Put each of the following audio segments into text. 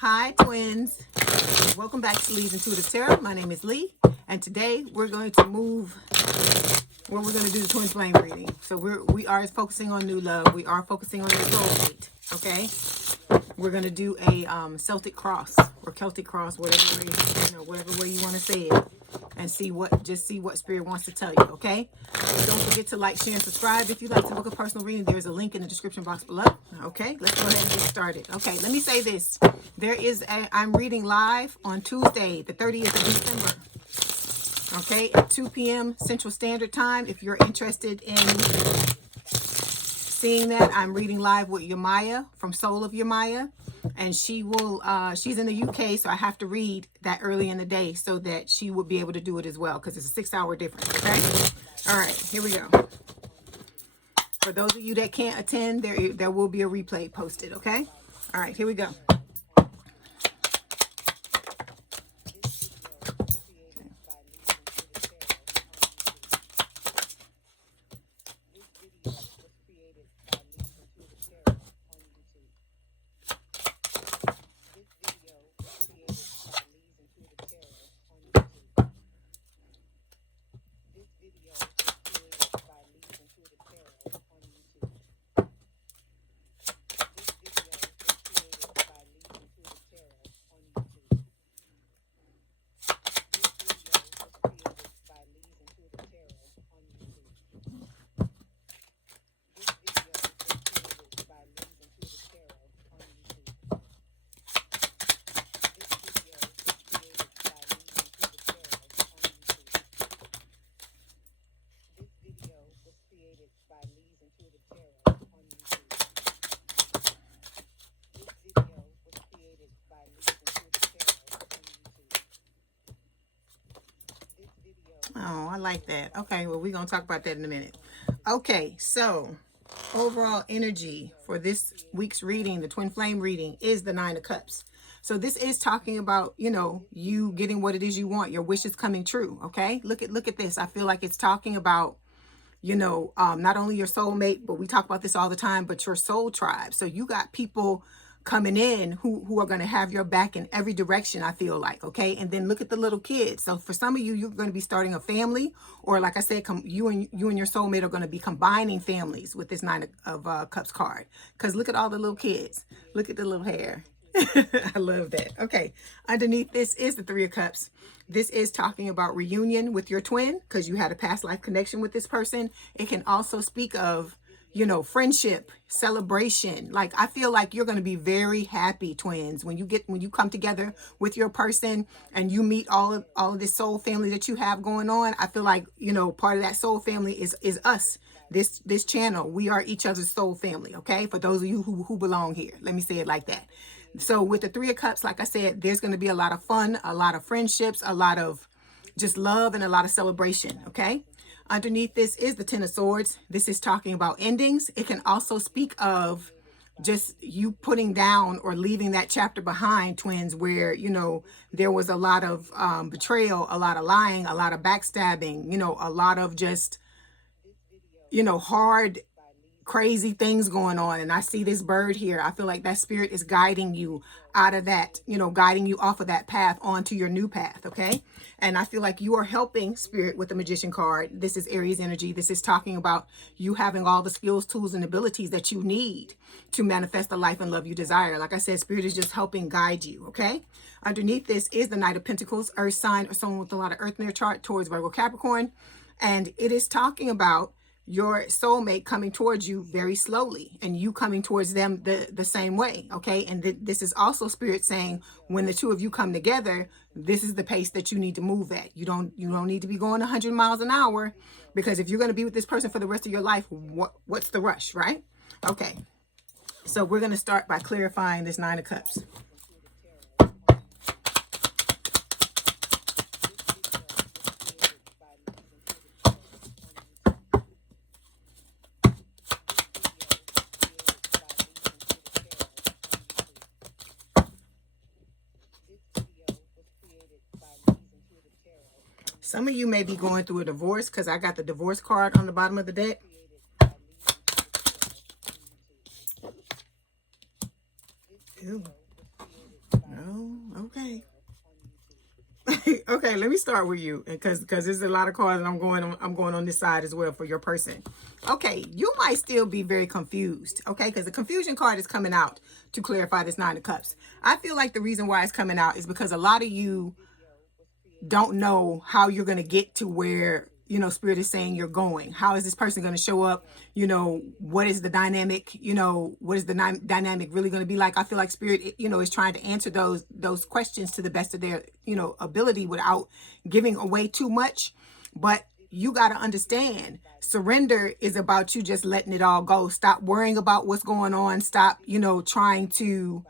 Hi, twins. Welcome back to Leigh's Intuitive Tarot. My name is Leigh, and today we're going to do the twin flame reading. So we are focusing on new love. We are focusing on your soulmate. Okay. We're going to do a Celtic cross or Celtic cross, whatever way, whatever way you want to say it, and see what spirit wants to tell you. Okay. Don't forget to like, share, and subscribe. If you'd like to book a personal reading, there's a link in the description box below. Okay, let's go ahead and get started. Okay, let me say this. I'm reading live on Tuesday, the 30th of December. Okay, at 2 p.m. Central Standard Time. If you're interested in seeing that, I'm reading live with Yamaya from Soul of Yamaya. And she's in the UK, so I have to read that early in the day so that she will be able to do it as well, because it's a 6-hour difference. Okay, all right, here we go. For those of you that can't attend, there will be a replay posted, okay? All right, here we go. Oh, I like that. Okay, well, we're going to talk about that in a minute. Okay, so overall energy for this week's reading, the twin flame reading, is the 9 of Cups. So this is talking about, you getting what it is you want, your wishes coming true, okay? Look at this. I feel like it's talking about, not only your soulmate, but we talk about this all the time, but your soul tribe. So you got people coming in who are going to have your back in every direction, I feel like, okay? And then look at the little kids. So for some of you, you're going to be starting a family, or like I said, you and your soulmate are going to be combining families with this 9 of Cups card. Because look at all the little kids. Look at the little hair. I love that. Okay, underneath this is the 3 of Cups. This is talking about reunion with your twin, because you had a past life connection with this person. It can also speak of, friendship, celebration. Like, I feel like you're going to be very happy, twins, when you come together with your person and you meet all of this soul family that you have going on. I feel like, part of that soul family is us. This channel, we are each other's soul family. Okay, for those of you who belong here, let me say it like that. So with the 3 of Cups, like I said, there's going to be a lot of fun, a lot of friendships, a lot of just love, and a lot of celebration. Okay. Underneath this is the 10 of Swords. This is talking about endings. It can also speak of just you putting down or leaving that chapter behind, twins, where, there was a lot of betrayal, a lot of lying, a lot of backstabbing, a lot of just, hard, crazy things going on. And I see this bird here. I feel like that spirit is guiding you out of that, guiding you off of that path onto your new path. Okay. And I feel like you are helping spirit with the Magician card. This is Aries energy. This is talking about you having all the skills, tools, and abilities that you need to manifest the life and love you desire. Like I said, spirit is just helping guide you. Okay. Underneath this is the Knight of Pentacles, earth sign, or someone with a lot of earth in their chart, towards Virgo, Capricorn. And it is talking about your soulmate coming towards you very slowly, and you coming towards them the same way. Okay. And this is also spirit saying, when the two of you come together, this is the pace that you need to move at. You don't need to be going 100 miles an hour, because if you're going to be with this person for the rest of your life, what's the rush, right? Okay. So we're going to start by clarifying this 9 of Cups. Some of you may be going through a divorce, because I got the divorce card on the bottom of the deck. Ooh. Okay, let me start with you, because there's a lot of cards, and I'm going on this side as well for your person. Okay, you might still be very confused, okay, because the confusion card is coming out to clarify this Nine of Cups. I feel like the reason why it's coming out is because a lot of you don't know how you're going to get to where, you know, Spirit is saying you're going. How is this person going to show up? You know, what is the dynamic? You know, what is the dynamic really going to be like? I feel like Spirit, you know, is trying to answer those questions to the best of their, you know, ability without giving away too much. But you got to understand, surrender is about you just letting it all go. Stop worrying about what's going on. Stop, you know, trying to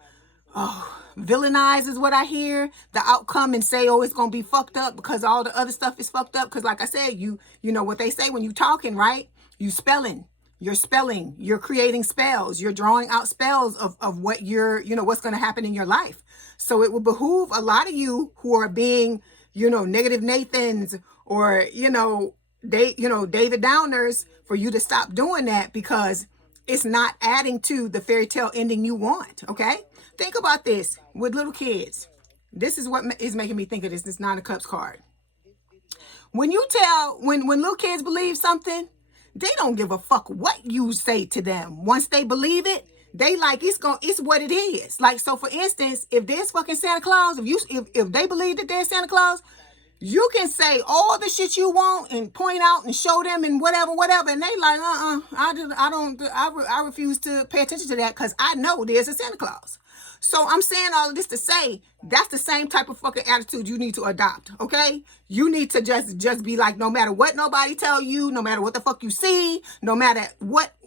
villainize is what I hear the outcome and say, oh, it's gonna be fucked up because all the other stuff is fucked up. Because like I said, you know what they say when you talking, right? You're spelling, you're creating spells, you're drawing out spells of what you're, you know, what's going to happen in your life. So it will behoove a lot of you who are being, you know, negative Nathans, or, you know, David Downers, for you to stop doing that, because it's not adding to the fairy tale ending you want. Okay, think about this with little kids. This is what is making me think of this Nine of Cups card. When little kids believe something, they don't give a fuck what you say to them. Once they believe it, they like it's what it is. Like, so for instance, if there's fucking Santa Claus, if they believe that there's Santa Claus, you can say all the shit you want and point out and show them and whatever, and they like, I refuse to pay attention to that because I know there's a Santa Claus. So I'm saying all of this to say that's the same type of fucking attitude you need to adopt, okay? You need to just be like, no matter what nobody tell you, no matter what the fuck you see, no matter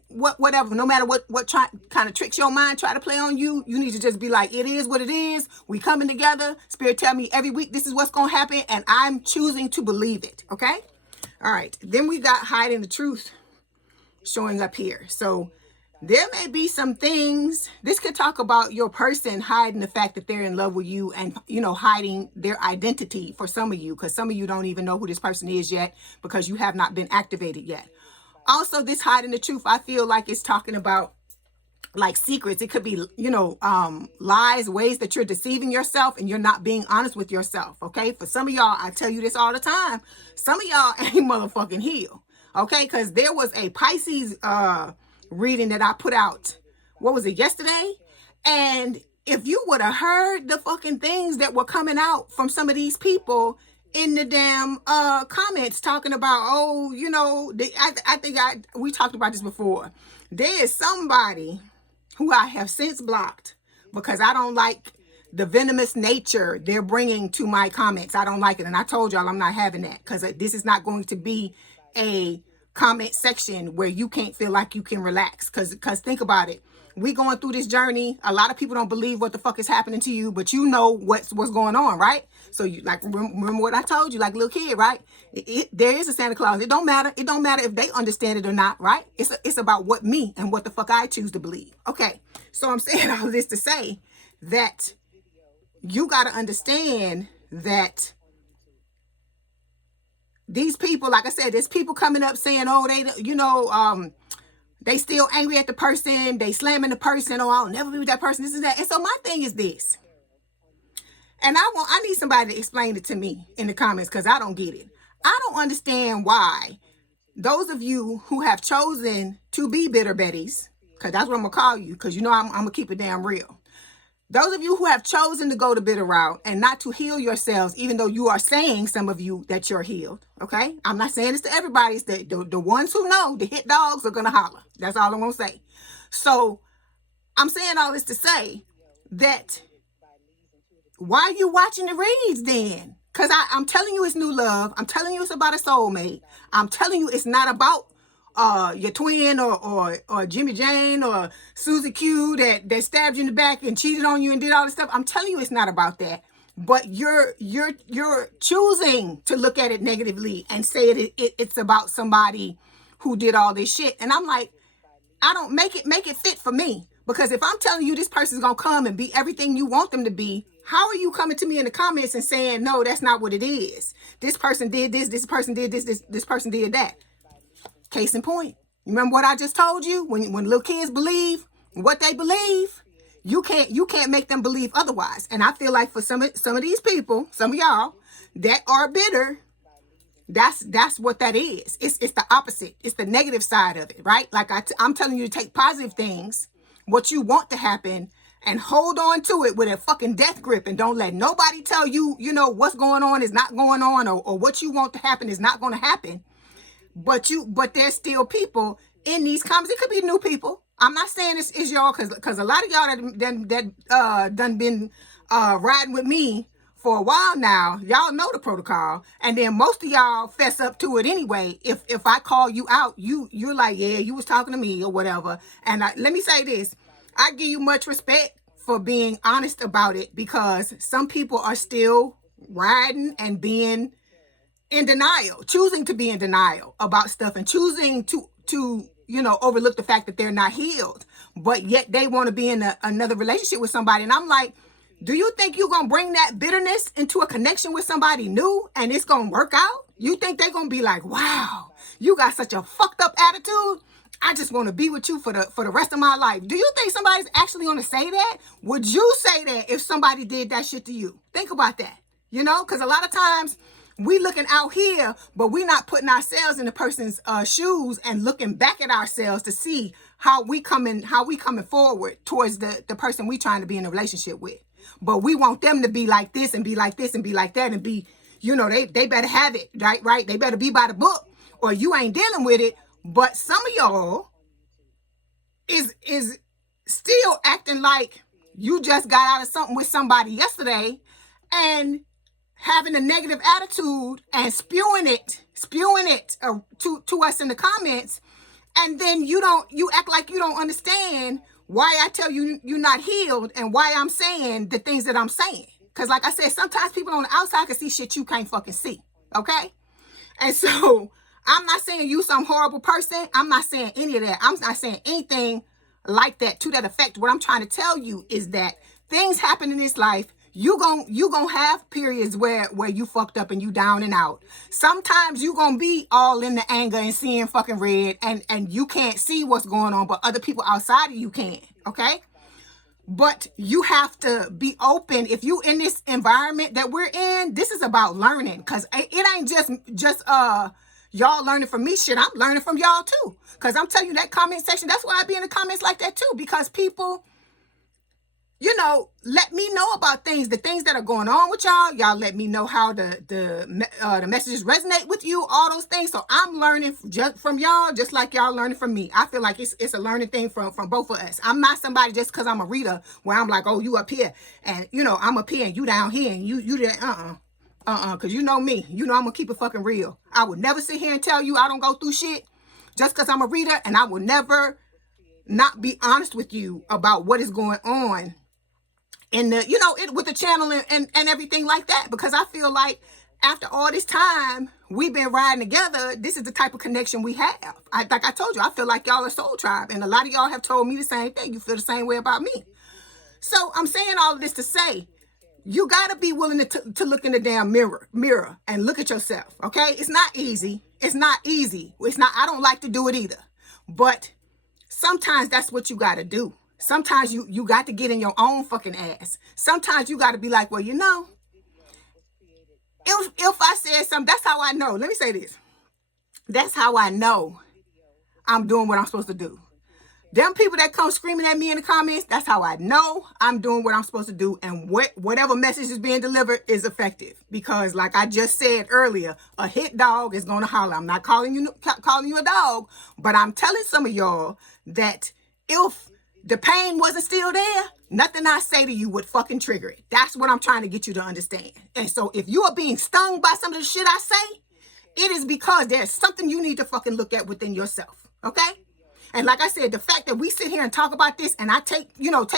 whatever, no matter what kind of tricks your mind try to play on you, you need to just be like, it is what it is. We coming together. Spirit tell me every week this is what's going to happen, and I'm choosing to believe it, okay? All right. Then we got hiding the truth showing up here. So there may be some things. This could talk about your person hiding the fact that they're in love with you, and, you know, hiding their identity for some of you, because some of you don't even know who this person is yet because you have not been activated yet. Also, this hiding the truth, I feel like it's talking about like secrets. It could be, you know, lies, ways that you're deceiving yourself and you're not being honest with yourself. Okay. For some of y'all, I tell you this all the time. Some of y'all ain't motherfucking healed. Okay. Because there was a Pisces reading that I put out. What was it, yesterday? And if you would have heard the fucking things that were coming out from some of these people in the damn comments talking about, oh, you know, I think we talked about this before. There is somebody who I have since blocked because I don't like the venomous nature they're bringing to my comments. I don't like it. And I told y'all I'm not having that, because this is not going to be a comment section where you can't feel like you can relax. Because think about it. We going through this journey. A lot of people don't believe what the fuck is happening to you, but you know what's going on, right? So you like remember what I told you, like little kid, right? There is a Santa Claus. It don't matter. It don't matter if they understand it or not, right? It's about what me and what the fuck I choose to believe. Okay, so I'm saying all this to say that you got to understand that these people, like I said, there's people coming up saying, oh, they, you know, they still angry at the person. They slamming the person. Oh, I'll never be with that person. This is that. And so my thing is this. And I need somebody to explain it to me in the comments, because I don't get it. I don't understand why those of you who have chosen to be bitter betties, because that's what I'm going to call you, because you know I'm going to keep it damn real. Those of you who have chosen to go the bitter route and not to heal yourselves, even though you are saying, some of you, that you're healed, okay? I'm not saying this to everybody. It's the ones who know, the hit dogs are going to holler. That's all I'm going to say. So I'm saying all this to say that why are you watching the reads then? Because I'm telling you it's new love. I'm telling you it's about a soulmate. I'm telling you it's not about your twin or Jimmy Jane or Susie Q that stabbed you in the back and cheated on you and did all this stuff. I'm telling you it's not about that. But you're choosing to look at it negatively and say it's about somebody who did all this shit. And I'm like, I don't make it fit for me. Because if I'm telling you this person's gonna come and be everything you want them to be, how are you coming to me in the comments and saying, no, that's not what it is? This person did this person did this person did that. Case in point. You remember what I just told you? When little kids believe what they believe, You can't make them believe otherwise. And I feel like for some of these people, some of y'all that are bitter, that's what that is. It's the opposite. It's the negative side of it, right? Like I'm telling you to take positive things, what you want to happen, and hold on to it with a fucking death grip, and don't let nobody tell you, you know, what's going on is not going on, or what you want to happen is not going to happen. But there's still people in these comments. It could be new people. I'm not saying this is y'all, because a lot of y'all that done been riding with me for a while now, y'all know the protocol, and then most of y'all fess up to it anyway. If I call you out, you're like, yeah, you was talking to me or whatever. And let me say this, I give you much respect for being honest about it, because some people are still riding and being in denial, choosing to be in denial about stuff, and choosing to you know, overlook the fact that they're not healed, but yet they want to be in another relationship with somebody. And I'm like, do you think you're going to bring that bitterness into a connection with somebody new and it's going to work out? You think they're going to be like, wow, you got such a fucked up attitude, I just want to be with you for the rest of my life? Do you think somebody's actually going to say that? Would you say that if somebody did that shit to you? Think about that, you know, because a lot of times we looking out here, but we're not putting ourselves in the person's shoes and looking back at ourselves to see how we coming forward towards the person we trying to be in a relationship with. But we want them to be like this and be like this and be like that and be, you know, they better have it, right? They better be by the book, or you ain't dealing with it. But some of y'all is still acting like you just got out of something with somebody yesterday and having a negative attitude and spewing it to us in the comments, and then you act like you don't understand why I tell you you're not healed and why I'm saying the things that I'm saying. Because like I said, sometimes people on the outside can see shit you can't fucking see, okay? And so I'm not saying you some horrible person. I'm not saying any of that. I'm not saying anything like that to that effect. What I'm trying to tell you is that things happen in this life. You gon' have periods where you fucked up and you down and out. Sometimes you gonna be all in the anger and seeing fucking red, and you can't see what's going on, but other people outside of you can, okay? But you have to be open. If you in this environment that we're in, this is about learning, because it ain't just y'all learning from me shit. I'm learning from y'all too, because I'm telling you, that comment section, that's why I be in the comments like that too, because people, you know, let me know about the things that are going on with y'all. Y'all let me know how the messages resonate with you, all those things. So I'm learning just from y'all, just like y'all learning from me. I feel like it's a learning thing from both of us. I'm not somebody just because I'm a reader where I'm like, oh, you up here and, you know, I'm up here and you down here and you there. Because you know me. You know I'm going to keep it fucking real. I would never sit here and tell you I don't go through shit just because I'm a reader, and I will never not be honest with you about what is going on in the, you know, with the channel and everything like that, because I feel like after all this time we've been riding together, this is the type of connection we have. Like I told you, I feel like y'all are soul tribe, and a lot of y'all have told me the same thing. You feel the same way about me. So I'm saying all of this to say, you got to be willing to look in the damn mirror and look at yourself, okay? It's not easy. It's not easy. I don't like to do it either, but sometimes that's what you got to do. Sometimes you got to get in your own fucking ass. Sometimes you got to be like, well, you know, if I said something, that's how I know. Let me say this. That's how I know I'm doing what I'm supposed to do. Them people that come screaming at me in the comments, that's how I know I'm doing what I'm supposed to do, and whatever message is being delivered is effective. Because like I just said earlier, a hit dog is going to holler. I'm not calling you a dog, but I'm telling some of y'all that if the pain wasn't still there, nothing I say to you would fucking trigger it. That's what I'm trying to get you to understand. And so if you are being stung by some of the shit I say, it is because there's something you need to fucking look at within yourself, okay? And like I said, the fact that we sit here and talk about this, and I take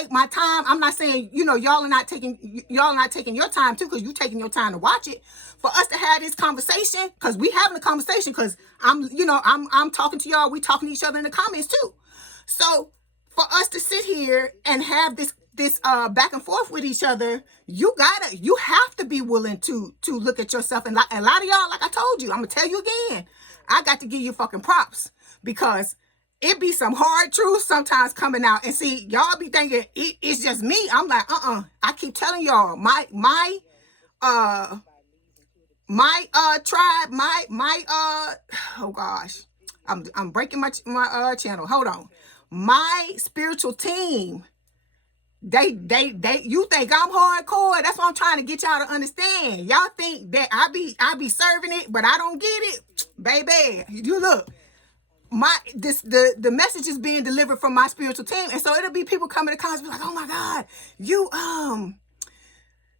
my time. I'm not saying, you know, y'all are not taking your time too, because you taking your time to watch it. For us to have this conversation, because we having a conversation, because I'm talking to y'all, we talking to each other in the comments too. So for us to sit here and have this back and forth with each other, you have to be willing to look at yourself. And a lot of y'all, like I told you, I'm gonna tell you again, I got to give you fucking props, because it be some hard truths sometimes coming out. And see, y'all be thinking it's just me. I'm like, I keep telling y'all, my tribe, oh gosh, I'm breaking my channel. Hold on. My spiritual team, they you think I'm hardcore. That's what I'm trying to get y'all to understand. Y'all think that I be serving it, but I don't get it. Baby, you look. The message is being delivered from my spiritual team. And so it'll be people coming to comments be like, oh my God, you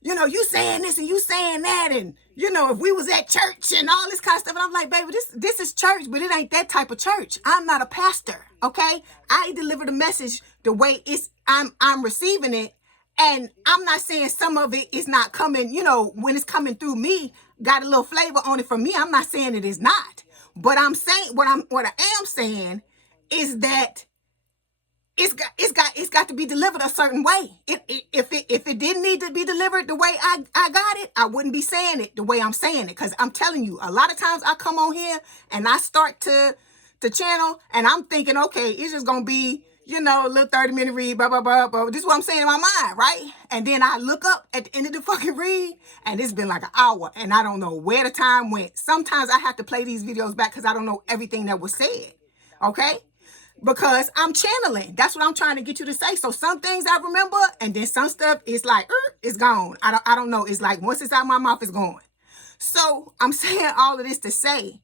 you saying this and you saying that, and if we was at church and all this kind of stuff. And I'm like, baby, this is church, but it ain't that type of church. I'm not a pastor, okay? I deliver the message the way I'm receiving it, and I'm not saying some of it is not coming, when it's coming through me, got a little flavor on it from me. I'm not saying it is not, but I'm saying what I am saying is that it's got to be delivered a certain way. If it didn't need to be delivered the way I got it, I wouldn't be saying it the way I'm saying it. Because I'm telling you, a lot of times I come on here and I start to channel and I'm thinking, okay, it's just gonna be, a little 30-minute read, blah, blah, blah, blah. This is what I'm saying in my mind, right? And then I look up at the end of the fucking read and it's been like an hour and I don't know where the time went. Sometimes I have to play these videos back because I don't know everything that was said, okay? Because I'm channeling. That's what I'm trying to get you to say. So some things I remember, and then some stuff is like, it's gone. I don't know. It's like, once it's out my mouth, it's gone. So I'm saying all of this to say,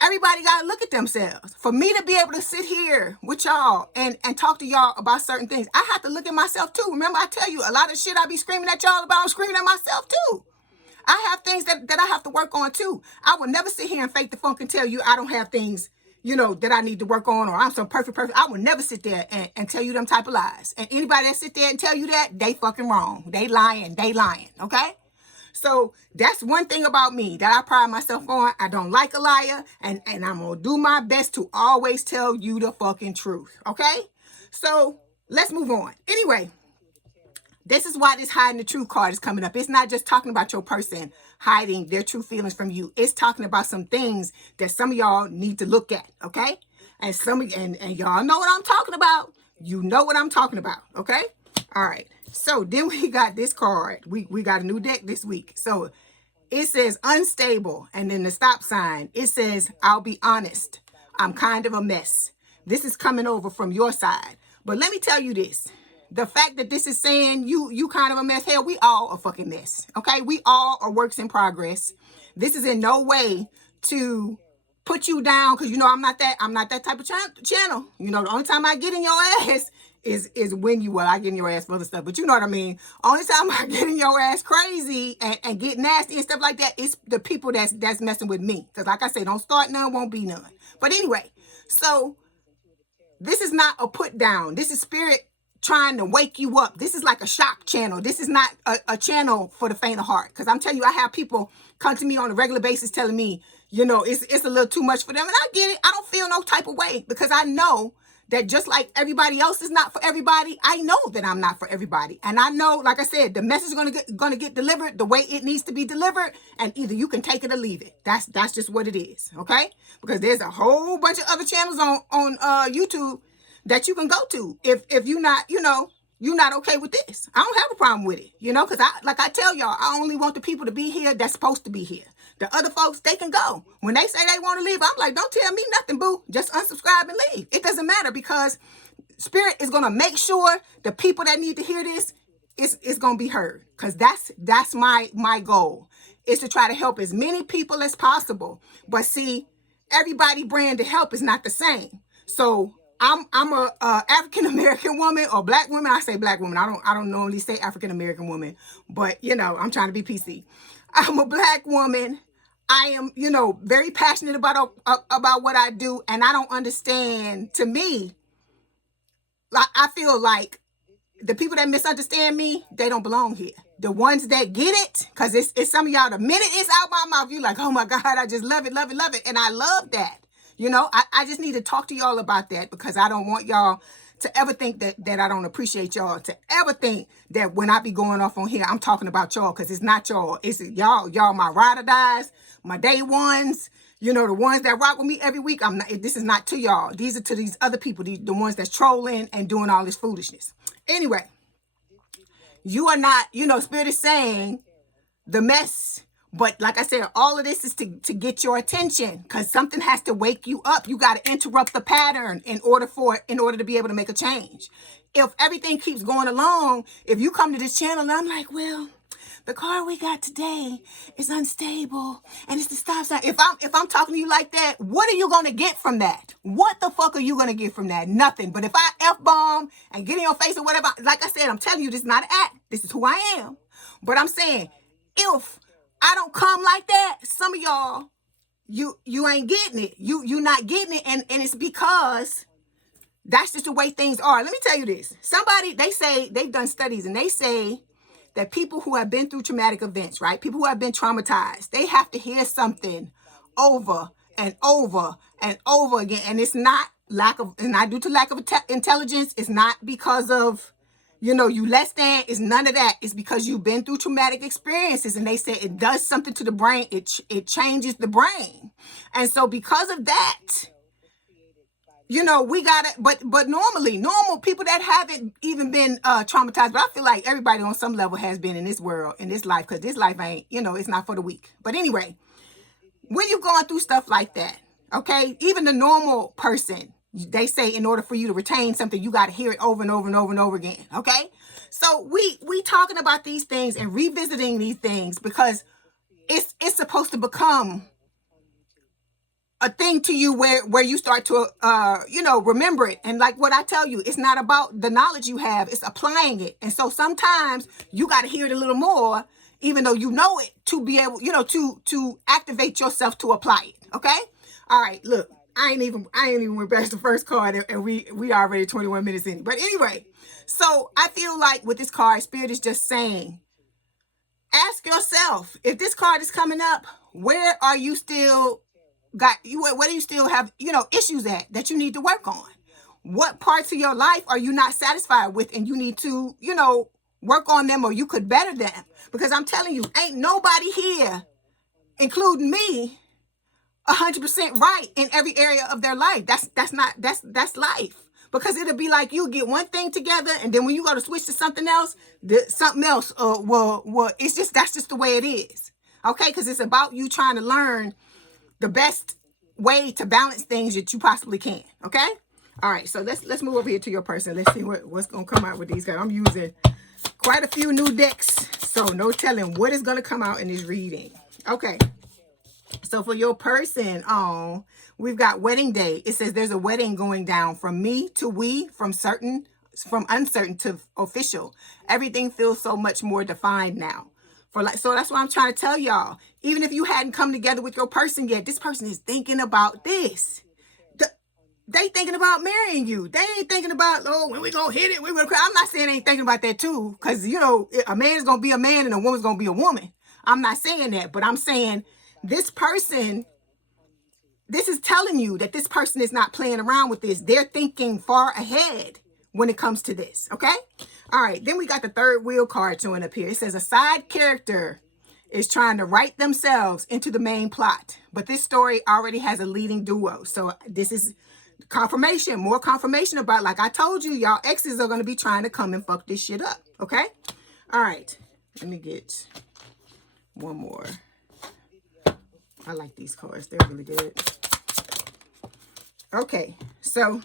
everybody got to look at themselves. For me to be able to sit here with y'all and talk to y'all about certain things, I have to look at myself too. Remember, I tell you, a lot of shit I be screaming at y'all about, I'm screaming at myself too. I have things that I have to work on too. I will never sit here and fake the funk and tell you I don't have things that I need to work on, or I'm some perfect person. I will never sit there and tell you them type of lies. And anybody that sit there and tell you that, they fucking wrong. They lying, okay? So that's one thing about me that I pride myself on. I don't like a liar, and I'm going to do my best to always tell you the fucking truth, okay? So let's move on. Anyway, this is why this hiding the truth card is coming up. It's not just talking about your person hiding their true feelings from you. It's talking about some things that some of y'all need to look at, okay? And and y'all know what I'm talking about. You know what I'm talking about, okay? All right. So then we got this card. We got a new deck this week. So it says unstable, and then the stop sign. It says, I'll be honest, I'm kind of a mess. This is coming over from your side. But let me tell you this. The fact that this is saying you kind of a mess, hell, we all a fucking mess, okay? We all are works in progress. This is in no way to put you down, because I'm not that type of channel. The only time I get in your ass is when I get in your ass for other stuff, but you know what I mean. Only time I get in your ass crazy and get nasty and stuff like that, it's the people that's messing with me. Because like I say, don't start none, won't be none. But anyway, so this is not a put down. This is spirit trying to wake you up. This is like a shock channel. This is not a channel for the faint of heart. Because I'm telling you, I have people come to me on a regular basis telling me, it's a little too much for them. And I get it. I don't feel no type of way, because I know that just like everybody else is not for everybody, I know that I'm not for everybody. And I know, like I said, the message is gonna get delivered the way it needs to be delivered, and either you can take it or leave it. That's just what it is, okay? Because there's a whole bunch of other channels on YouTube that you can go to if you're not, you're not okay with this. I don't have a problem with it, because I tell y'all, I only want the people to be here that's supposed to be here. The other folks, they can go. When they say they want to leave, I'm like, don't tell me nothing, boo. Just unsubscribe and leave. It doesn't matter, because Spirit is going to make sure the people that need to hear this is going to be heard. Because that's my goal, is to try to help as many people as possible. But see, everybody brand to help is not the same. So I'm a African American woman, or black woman. I say black woman. I don't normally say African American woman, but I'm trying to be PC. I'm a black woman. I am, very passionate about what I do, and I don't understand. To me, I feel like the people that misunderstand me, they don't belong here. The ones that get it, because it's some of y'all, the minute it's out my mouth, you like, oh my God, I just love it, love it, love it. And I love that. I just need to talk to y'all about that, because I don't want y'all to ever think that I don't appreciate y'all, to ever think that when I be going off on here, I'm talking about y'all, because it's not y'all. It's y'all my ride or dies, my day ones, You know, the ones that rock with me every week, I'm not, this is not to y'all. These are to these other people, the ones that's trolling and doing all this foolishness. Anyway, you are not, you know, Spirit is saying the mess. But like I said, all of this is to get your attention, because something has to wake you up. You got to interrupt the pattern in order to be able to make a change. If everything keeps going along, if you come to this channel and I'm like, well, the car we got today is unstable and it's the stop sign. If I'm talking to you like that, what are you going to get from that? What the fuck are you going to get from that? Nothing. But if I F-bomb and get in your face or whatever, like I said, I'm telling you, this is not an act. This is who I am. But I'm saying, if I don't come like that, some of y'all, you ain't getting it. You not getting it. And it's because that's just the way things are. Let me tell you this. They say, they've done studies and they say that people who have been through traumatic events, right? People who have been traumatized, they have to hear something over and over and over again. And it's not due to lack of intelligence. It's not because of, you know, you less than. It's none of that. It's because you've been through traumatic experiences, and they say it does something to the brain. It changes the brain. And so because of that, you know, we got it. But normal people that haven't even been traumatized, but I feel like everybody on some level has been in this world, in this life, because this life ain't, you know, it's not for the weak. But anyway, when you're going through stuff like that, okay, even the normal person, they say in order for you to retain something, you got to hear it over and over and over and over again, okay? So we talking about these things and revisiting these things because it's supposed to become a thing to you where you start to, you know, remember it. And like what I tell you, it's not about the knowledge you have, it's applying it. And so sometimes you got to hear it a little more, even though you know it, to be able, you know, to activate yourself to apply it. Okay. All right. Look, I ain't even went past the first card and we already 21 minutes in. But anyway, so I feel like with this card, Spirit is just saying, ask yourself, if this card is coming up, where are you still where do you still have, you know, issues that you need to work on? What parts of your life are you not satisfied with and you need to, you know, work on them, or you could better them? Because I'm telling you, ain't nobody here, including me, 100% right in every area of their life. That's life. Because it'll be like you get one thing together, and then when you go to switch to something else, that's just the way it is. Okay, because it's about you trying to learn the best way to balance things that you possibly can. Okay. All right. So let's move over here to your person. Let's see what's going to come out with these guys. I'm using quite a few new decks, so no telling what is going to come out in this reading. Okay. So for your person, we've got wedding day. It says there's a wedding going down from me to we, from uncertain to official. Everything feels so much more defined now. So that's why I'm trying to tell y'all, even if you hadn't come together with your person yet, this person is thinking about this. They thinking about marrying you. They ain't thinking about, oh, when we gonna hit it, we gonna cry. I'm not saying they ain't thinking about that too, because, you know, a man is gonna be a man and a woman's gonna be a woman. I'm not saying that, but I'm saying this person, this is telling you that this person is not playing around with this. They're thinking far ahead when it comes to this, okay? All right, then we got the third wheel card showing up here. It says a side character is trying to write themselves into the main plot, but this story already has a leading duo. So this is confirmation, more confirmation about, like I told you, y'all exes are going to be trying to come and fuck this shit up, okay? All right, let me get one more. I like these cards. They're really good. Okay, so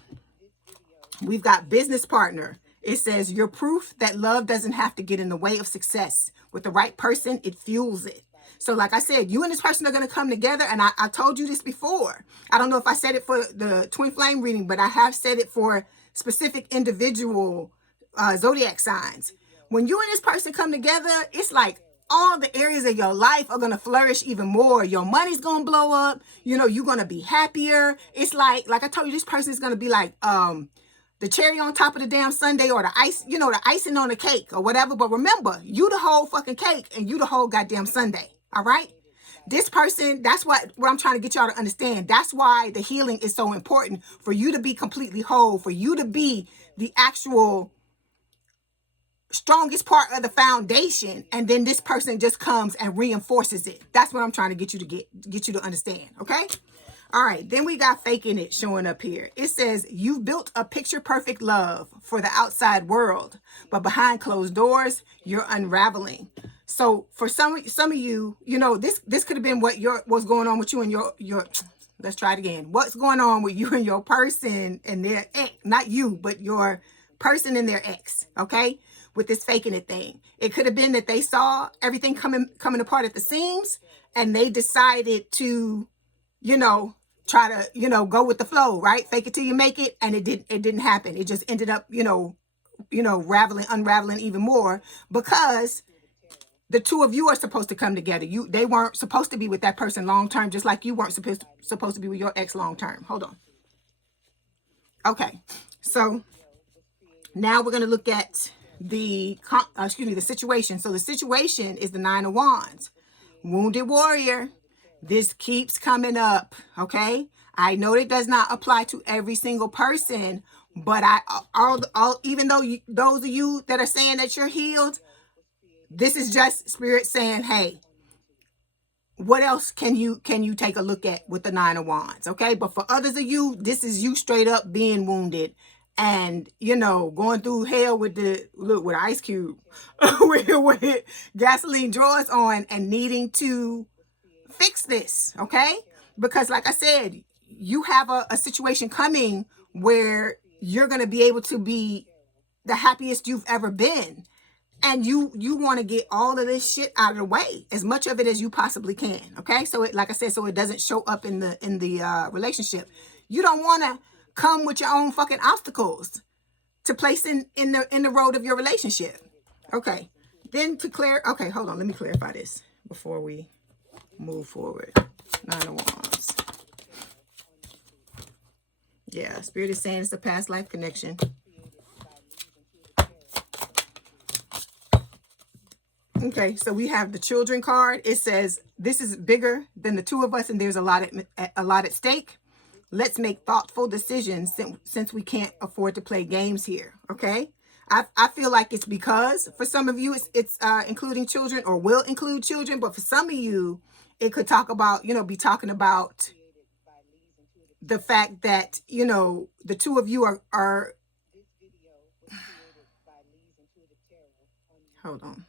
we've got business partner. It says, you're proof that love doesn't have to get in the way of success. With the right person, it fuels it. So like I said, you and this person are going to come together. And I told you this before. I don't know if I said it for the twin flame reading, but I have said it for specific individual zodiac signs. When you and this person come together, it's like all the areas of your life are going to flourish even more. Your money's going to blow up. You know, you're going to be happier. It's like I told you, this person is going to be like, the cherry on top of the damn sundae, or the ice, you know, the icing on the cake or whatever. But remember, you the whole fucking cake and you the whole goddamn sundae. All right. This person, that's what I'm trying to get y'all to understand. That's why the healing is so important, for you to be completely whole, for you to be the actual strongest part of the foundation, and then this person just comes and reinforces it. That's what I'm trying to get you to get you to understand. Okay. All right, then we got faking it showing up here. It says, you built a picture perfect love for the outside world, but behind closed doors, you're unraveling. So for some of you, you know, this could have been what's going on with you and your let's try it again. What's going on with you and your person and their ex, not you, but your person and their ex, okay? With this faking it thing. It could have been that they saw everything coming apart at the seams, and they decided to, you know, try to, you know, go with the flow, right? Fake it till you make it, and it didn't happen. It just ended up, you know, unraveling even more, because the two of you are supposed to come together. They weren't supposed to be with that person long term, just like you weren't supposed to be with your ex long term. Hold on. Okay, so now we're going to look at the situation. So the situation is the 9 of Wands. Wounded warrior. This keeps coming up, okay? I know it does not apply to every single person, but even though those of you that are saying that you're healed, this is just spirit saying, hey, what else can you take a look at with the 9 of Wands, okay? But for others of you, this is you straight up being wounded and, you know, going through hell with with ice cube, with gasoline drawers on, and needing to fix this, okay? Because like I said, you have a situation coming where you're going to be able to be the happiest you've ever been. And you want to get all of this shit out of the way, as much of it as you possibly can. Okay. So like I said, so it doesn't show up in the relationship. You don't want to come with your own fucking obstacles to place in the road of your relationship. Okay. Then okay, hold on. Let me clarify this before we move forward. 9 of Wands. Yeah. Spirit is saying it's a past life connection. Okay, so we have the children card. It says, this is bigger than the two of us, and there's a lot at stake. Let's make thoughtful decisions since we can't afford to play games here, okay? I feel like it's because for some of you, it's including children, or will include children, but for some of you, it could talk about, you know, be talking about the fact that, you know, the two of you are hold on.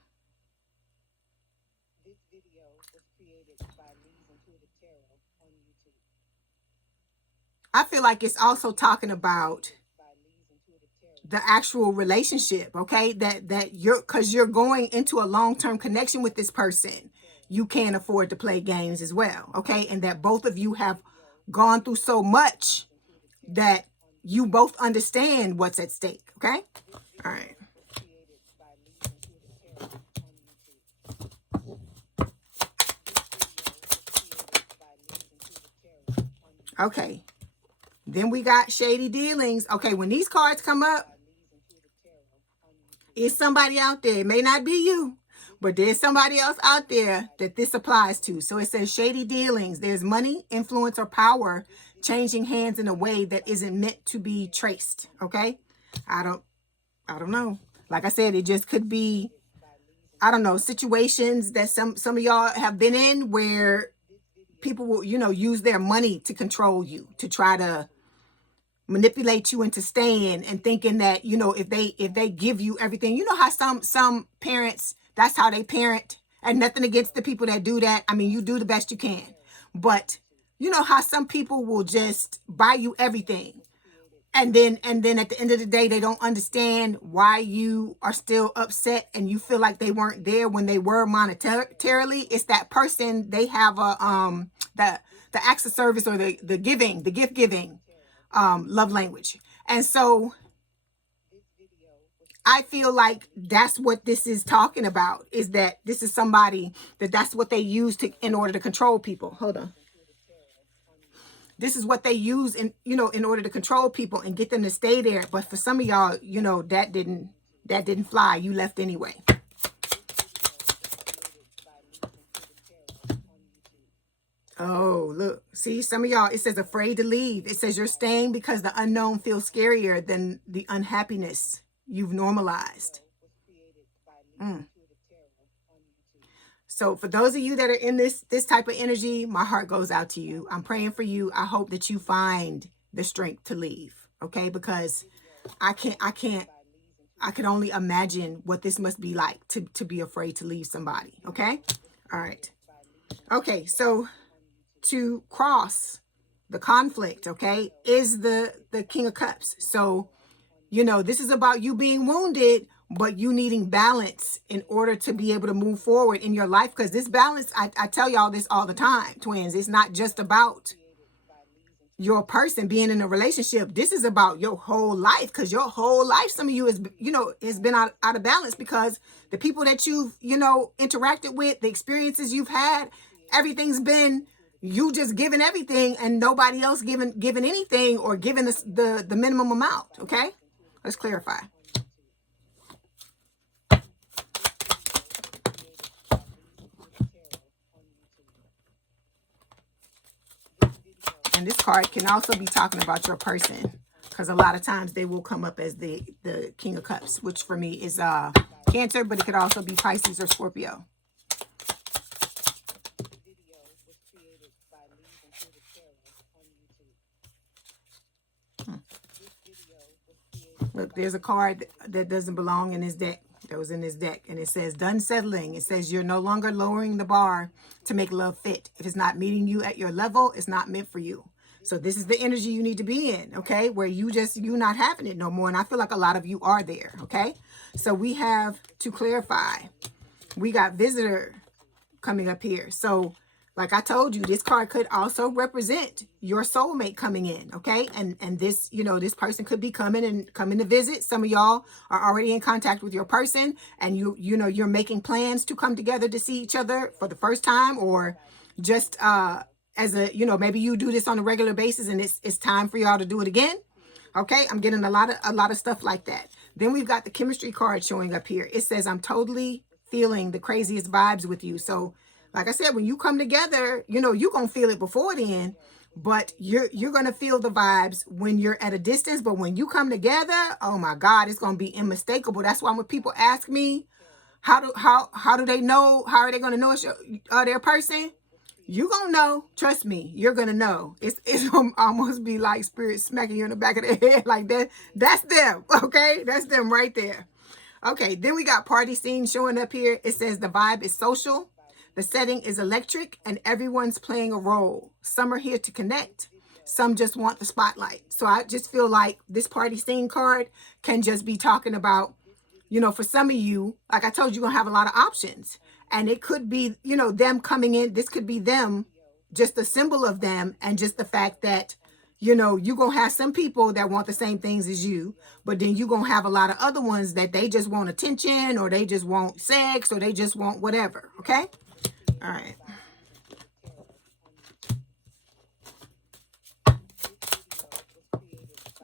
I feel like it's also talking about the actual relationship, okay? That because you're going into a long-term connection with this person, you can't afford to play games as well, okay? And that both of you have gone through so much that you both understand what's at stake, okay? All right. Okay. Then we got shady dealings. Okay, when these cards come up, it's somebody out there. It may not be you, but there's somebody else out there that this applies to. So it says shady dealings. There's money, influence, or power changing hands in a way that isn't meant to be traced. Okay? I don't know. Like I said, it just could be, I don't know, situations that some of y'all have been in where people will, you know, use their money to control you, to try to manipulate you into staying and thinking that, you know, if they give you everything, you know how some parents, that's how they parent, and nothing against the people that do that. I mean, you do the best you can, but you know how some people will just buy you everything. And then at the end of the day, they don't understand why you are still upset and you feel like they weren't there when they were monetarily. It's that person, they have the acts of service, or the gift giving love language. And so I feel like that's what this is talking about, is that this is somebody that's what they use in order to control people. Hold on. This is what they use in order to control people and get them to stay there. But for some of y'all, you know, that didn't fly. You left anyway. Oh, look. See, some of y'all, it says afraid to leave. It says you're staying because the unknown feels scarier than the unhappiness you've normalized. So for those of you that are in this type of energy, my heart goes out to you. I'm praying for you. I hope that you find the strength to leave. Okay, because I can only imagine what this must be like to be afraid to leave somebody. Okay. All right. Okay. So to cross the conflict, okay, is the King of Cups. So, you know, this is about you being wounded, but you needing balance in order to be able to move forward in your life. Because this balance, I tell y'all this all the time, twins, it's not just about your person being in a relationship. This is about your whole life, because your whole life, some of you is, you know, has been out of balance because the people that you've, you know, interacted with, the experiences you've had, everything's been you just giving everything and nobody else giving anything, or giving the minimum amount. Okay, let's clarify. And this card can also be talking about your person, because a lot of times they will come up as the King of Cups, which for me is Cancer, but it could also be Pisces or Scorpio. Look, there's a card that doesn't belong in this deck, that was in this deck, and it says done settling. It says you're no longer lowering the bar to make love fit. If it's not meeting you at your level, it's not meant for you. So this is the energy you need to be in, okay, where you're not having it no more. And I feel like a lot of you are there, okay? So we have, to clarify, we got visitor coming up here. So like I told you, this card could also represent your soulmate coming in, okay? And this, you know, this person could be coming to visit. Some of y'all are already in contact with your person, and you know, you're making plans to come together to see each other for the first time, or just as a, you know, maybe you do this on a regular basis and it's time for y'all to do it again. Okay, I'm getting a lot of stuff like that. Then we've got the chemistry card showing up here. It says I'm totally feeling the craziest vibes with you. So like I said, when you come together, you know, you're going to feel it before then, but you're going to feel the vibes when you're at a distance. But when you come together, oh my God, it's going to be unmistakable. That's why when people ask me, how do they know? How are they going to know it's their person? You're going to know. Trust me, you're going to know. It's almost be like spirit smacking you in the back of the head like that. That's them. Okay. That's them right there. Okay. Then we got party scene showing up here. It says the vibe is social. The setting is electric and everyone's playing a role. Some are here to connect. Some just want the spotlight. So I just feel like this party scene card can just be talking about, you know, for some of you, like I told you, you're going to have a lot of options. And it could be, you know, them coming in. This could be them, just a symbol of them. And just the fact that, you know, you're going to have some people that want the same things as you. But then you're going to have a lot of other ones that they just want attention, or they just want sex, or they just want whatever. Okay. All right.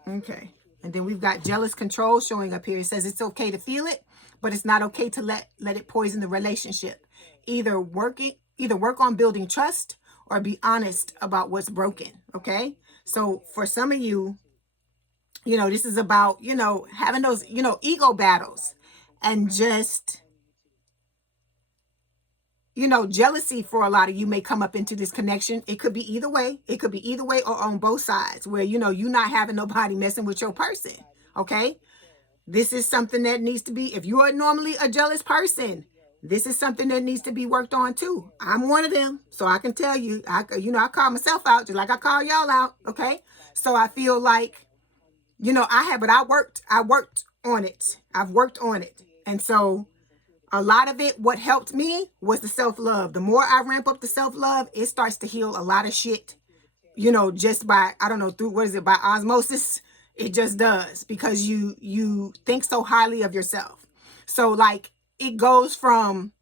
Okay. And then we've got jealous control showing up here. It says it's okay to feel it, but it's not okay to let it poison the relationship. Either work on building trust, or be honest about what's broken. Okay. So for some of you, you know, this is about, you know, having those, you know, ego battles, and just, you know, jealousy for a lot of you may come up into this connection. It could be either way. It could be either way, or on both sides, where, you know, you're not having nobody messing with your person. Okay. This is something that needs to be, if you are normally a jealous person, this is something that needs to be worked on too. I'm one of them. So I can tell you, I call myself out just like I call y'all out. Okay. So I feel like, you know, I worked on it. I've worked on it. And so a lot of it, what helped me was the self-love. The more I ramp up the self-love, it starts to heal a lot of shit, you know, just by, I don't know, by osmosis. It just does, because you think so highly of yourself. So like, it goes from,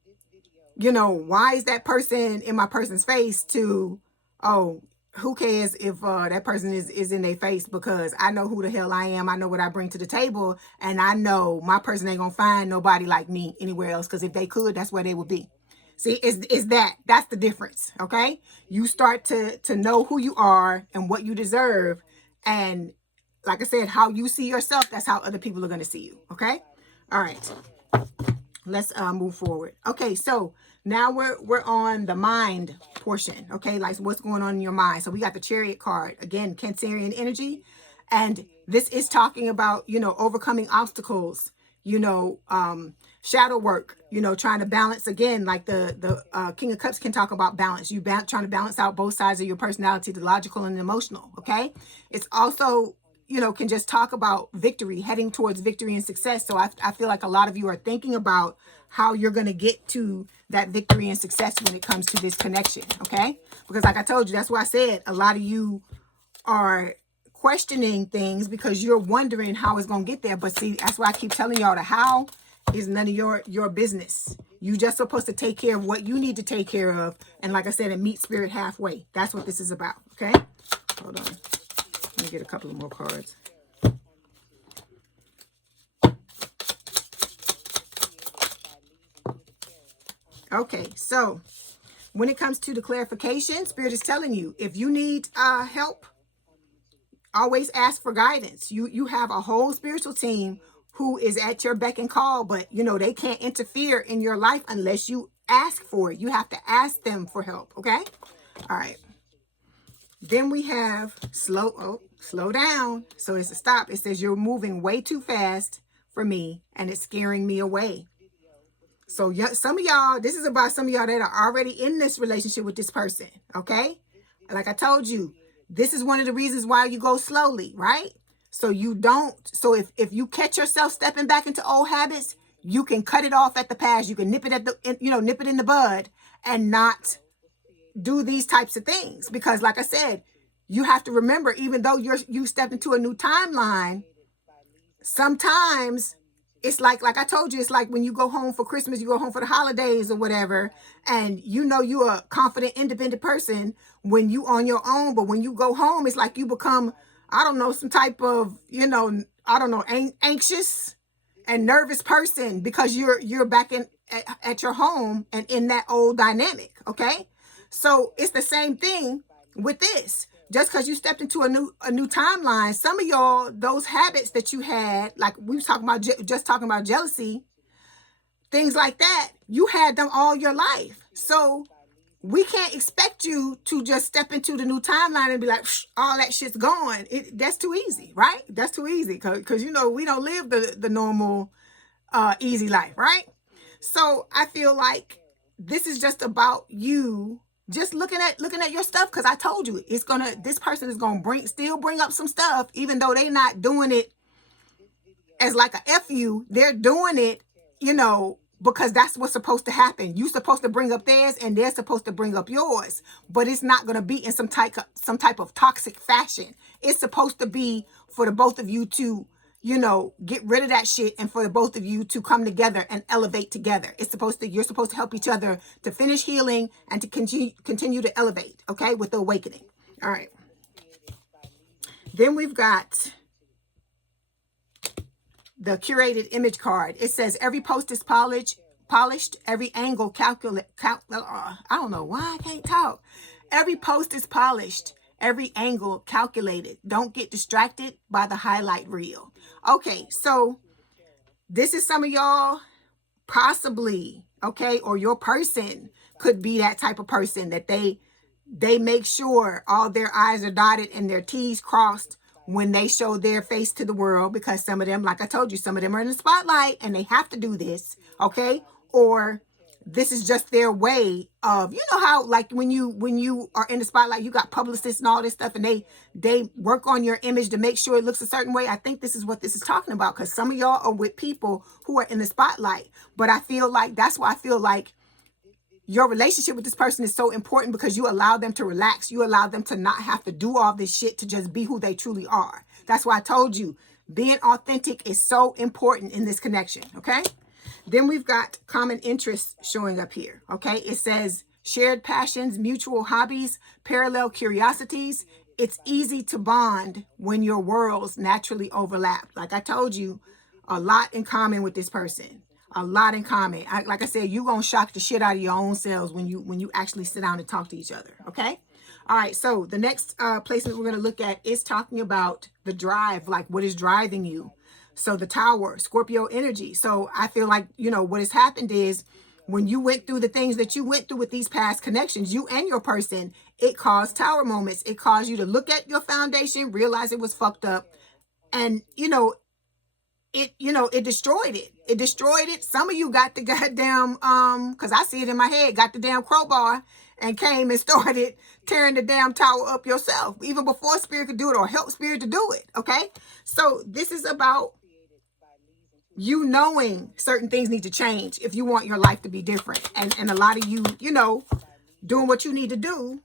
you know, why is that person in my person's face, to, oh, who cares if that person is in their face, because I know who the hell I am. I know what I bring to the table, and I know my person ain't gonna find nobody like me anywhere else, because if they could, that's where they would be. See, that's the difference. Okay, you start to know who you are and what you deserve, and like I said, how you see yourself, that's how other people are going to see you. Okay, all right, let's move forward. Okay, so now we're on the mind portion. Okay, like what's going on in your mind. So we got the Chariot card again, Cancerian energy, and this is talking about, you know, overcoming obstacles, you know, shadow work, you know, trying to balance again, like the King of Cups can talk about balance. Trying to balance out both sides of your personality, the logical and the emotional. Okay, it's also, you know, can just talk about victory, heading towards victory and success. So I feel like a lot of you are thinking about how you're going to get to that victory and success when it comes to this connection. Okay, because like I told you, that's why I said a lot of you are questioning things because you're wondering how it's going to get there. But see, that's why I keep telling y'all, the how is none of your business. You just supposed to take care of what you need to take care of. And like I said, and meet spirit halfway. That's what this is about. Okay, hold on. Let me get a couple of more cards. Okay, so when it comes to the clarification, Spirit is telling you, if you need help, always ask for guidance. You have a whole spiritual team who is at your beck and call, but you know, they can't interfere in your life unless you ask for it. You have to ask them for help, okay? All right. Then we have slow down. So it's a stop. It says you're moving way too fast for me and it's scaring me away. So some of y'all, this is about some of y'all that are already in this relationship with this person, okay? Like I told you, this is one of the reasons why you go slowly, right? So you don't, so if you catch yourself stepping back into old habits, you can cut it off at the pass. You can nip it nip it in the bud and not do these types of things. Because like I said, you have to remember, even though you stepped into a new timeline, sometimes it's like I told you, it's like when you go home for Christmas, you go home for the holidays or whatever, and you know you're a confident, independent person when you on your own, but when you go home, it's like you become, I don't know, some type of, you know, I don't know, anxious and nervous person because you're back at your home and in that old dynamic, okay? So it's the same thing with this. Just because you stepped into a new timeline, some of y'all, those habits that you had, like we was talking about, just talking about jealousy, things like that, you had them all your life. So we can't expect you to just step into the new timeline and be like, all that shit's gone. That's too easy, right? That's too easy because you know we don't live the normal easy life, right? So I feel like this is just about you just looking at your stuff, because I told you this person is gonna still bring up some stuff, even though they're not doing it as like a F you, they're doing it, you know, because that's what's supposed to happen. You're supposed to bring up theirs and they're supposed to bring up yours, but it's not gonna be in some type of toxic fashion. It's supposed to be for the both of you to, you know, get rid of that shit and for the both of you to come together and elevate together. You're supposed to help each other to finish healing and to continue to elevate, okay, with the awakening. All right. Then we've got the curated image card. It says every post is polished, every angle I don't know why I can't talk. Every post is polished, every angle calculated. Don't get distracted by the highlight reel. Okay, so this is some of y'all possibly, okay, or your person could be that type of person that they make sure all their I's are dotted and their T's crossed when they show their face to the world, because some of them, like I told you, some of them are in the spotlight and they have to do this, okay? Or this is just their way of, you know how like when you are in the spotlight, you got publicists and all this stuff, and they work on your image to make sure it looks a certain way. I think this is what this is talking about, because some of y'all are with people who are in the spotlight. But I feel like that's why I feel like your relationship with this person is so important, because you allow them to relax. You allow them to not have to do all this shit to just be who they truly are. That's why I told you being authentic is so important in this connection, okay? Then we've got common interests showing up here, okay? It says shared passions, mutual hobbies, parallel curiosities. It's easy to bond when your worlds naturally overlap. Like I told you, a lot in common with this person. A lot in common. Like I said, you're going to shock the shit out of your own selves when you actually sit down and talk to each other, okay? All right, so the next placement we're going to look at is talking about the drive, like what is driving you. So the Tower, Scorpio energy. So I feel like, you know, what has happened is when you went through the things that you went through with these past connections, you and your person, it caused Tower moments. It caused you to look at your foundation, realize it was fucked up. And, you know, it destroyed it. It destroyed it. Some of you got the goddamn, because I see it in my head, got the damn crowbar and came and started tearing the damn tower up yourself, even before Spirit could do it or help Spirit to do it, okay? So this is about you knowing certain things need to change if you want your life to be different. And a lot of you, you know, doing what you need to do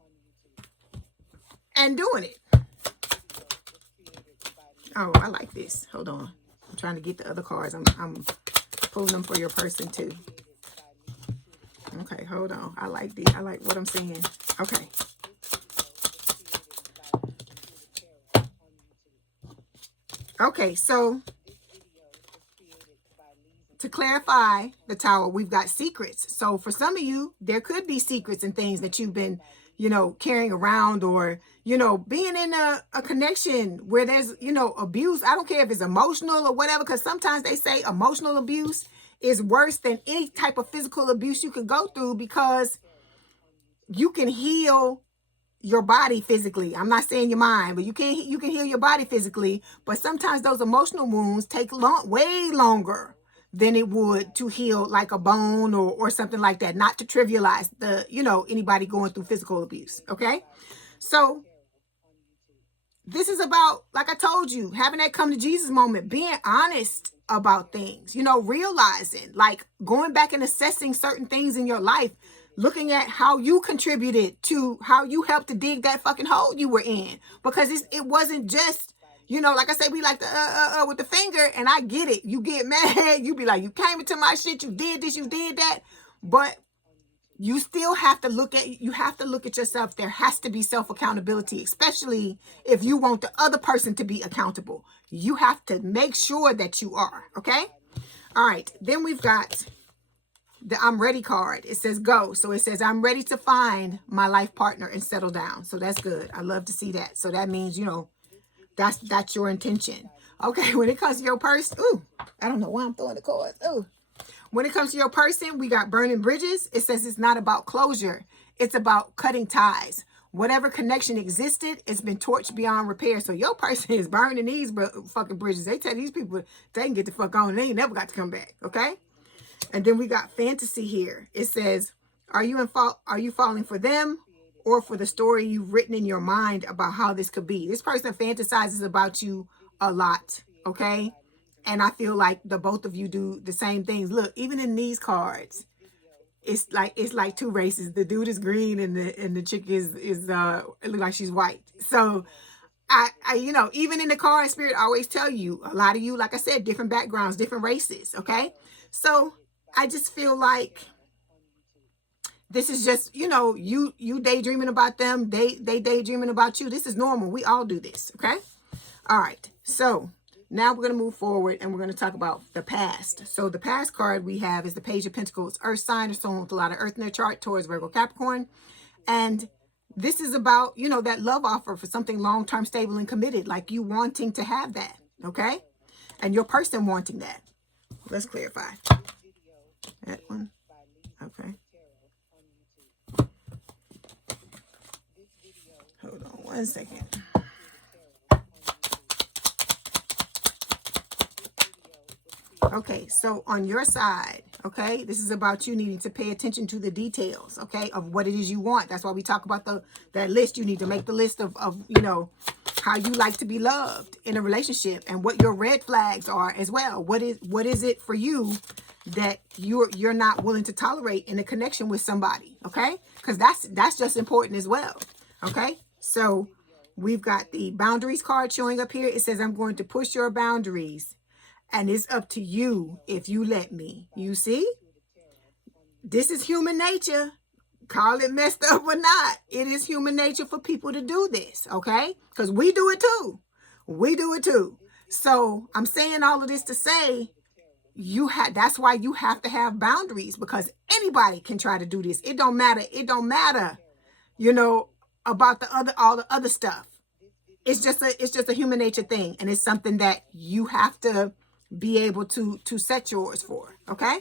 and doing it. Oh, I like this. Hold on. I'm trying to get the other cards. I'm pulling them for your person too. Okay, hold on. I like this. I like what I'm seeing. Okay. Okay, so to clarify the Tower, we've got secrets. So for some of you, there could be secrets and things that you've been, you know, carrying around, or, you know, being in a connection where there's, you know, abuse. I don't care if it's emotional or whatever, because sometimes they say emotional abuse is worse than any type of physical abuse you can go through, because you can heal your body physically. I'm not saying your mind, but you can heal your body physically. But sometimes those emotional wounds take way longer than it would to heal, like a bone or something like that. Not to trivialize the, you know, anybody going through physical abuse. Okay. So this is about, like I told you, having that come to Jesus moment, being honest about things, you know, realizing, like going back and assessing certain things in your life, looking at how you contributed to how you helped to dig that fucking hole you were in. Because it wasn't just, you know, like I said, we like the with the finger, and I get it. You get mad, you be like, you came into my shit, you did this, you did that. But you still have to look at yourself. There has to be self-accountability, especially if you want the other person to be accountable. You have to make sure that you are, okay? All right, then we've got the I'm ready card. It says go. So it says I'm ready to find my life partner and settle down. So that's good. I love to see that. So that means, you know, that's your intention. Okay, when it comes to your person, ooh, I don't know why I'm throwing the cards. Ooh. When it comes to your person, we got burning bridges. It says it's not about closure. It's about cutting ties. Whatever connection existed, it's been torched beyond repair. So your person is burning these fucking bridges. They tell these people they can get the fuck on and they ain't never got to come back. Okay? And then we got fantasy here. It says, are you falling for them or for the story you've written in your mind about how this could be? This person fantasizes about you a lot. Okay? And I feel like the both of you do the same things. Look, even in these cards, it's like two races. The dude is green and the chick is it looks like she's white. So I you know, even in the card, Spirit always tell you, a lot of you, like I said, different backgrounds, different races. Okay. So I just feel like this is just, you know, you daydreaming about them. They daydreaming about you. This is normal. We all do this. Okay. All right. So now we're going to move forward and we're going to talk about the past. So the past card we have is the Page of Pentacles, Earth sign, or someone with a lot of Earth in their chart, Taurus, Virgo, Capricorn. And this is about, you know, that love offer for something long-term, stable, and committed, like you wanting to have that, okay? And your person wanting that. Let's clarify. That one. Okay. Hold on one second. Okay, so on your side, okay, this is about you needing to pay attention to the details, okay, of what it is you want. That's why we talk about that list. You need to make the list of you know, how you like to be loved in a relationship and what your red flags are as well. What is it for you that you're not willing to tolerate in a connection with somebody, okay? Because that's just important as well, okay? So we've got the boundaries card showing up here. It says, I'm going to push your boundaries. And it's up to you if you let me. You see? This is human nature. Call it messed up or not. It is human nature for people to do this, okay? Because we do it too. We do it too. So I'm saying all of this to say, that's why you have to have boundaries, because anybody can try to do this. It don't matter. It don't matter, you know, about all the other stuff. It's just a human nature thing. And it's something that you have to be able to set yours for. Okay.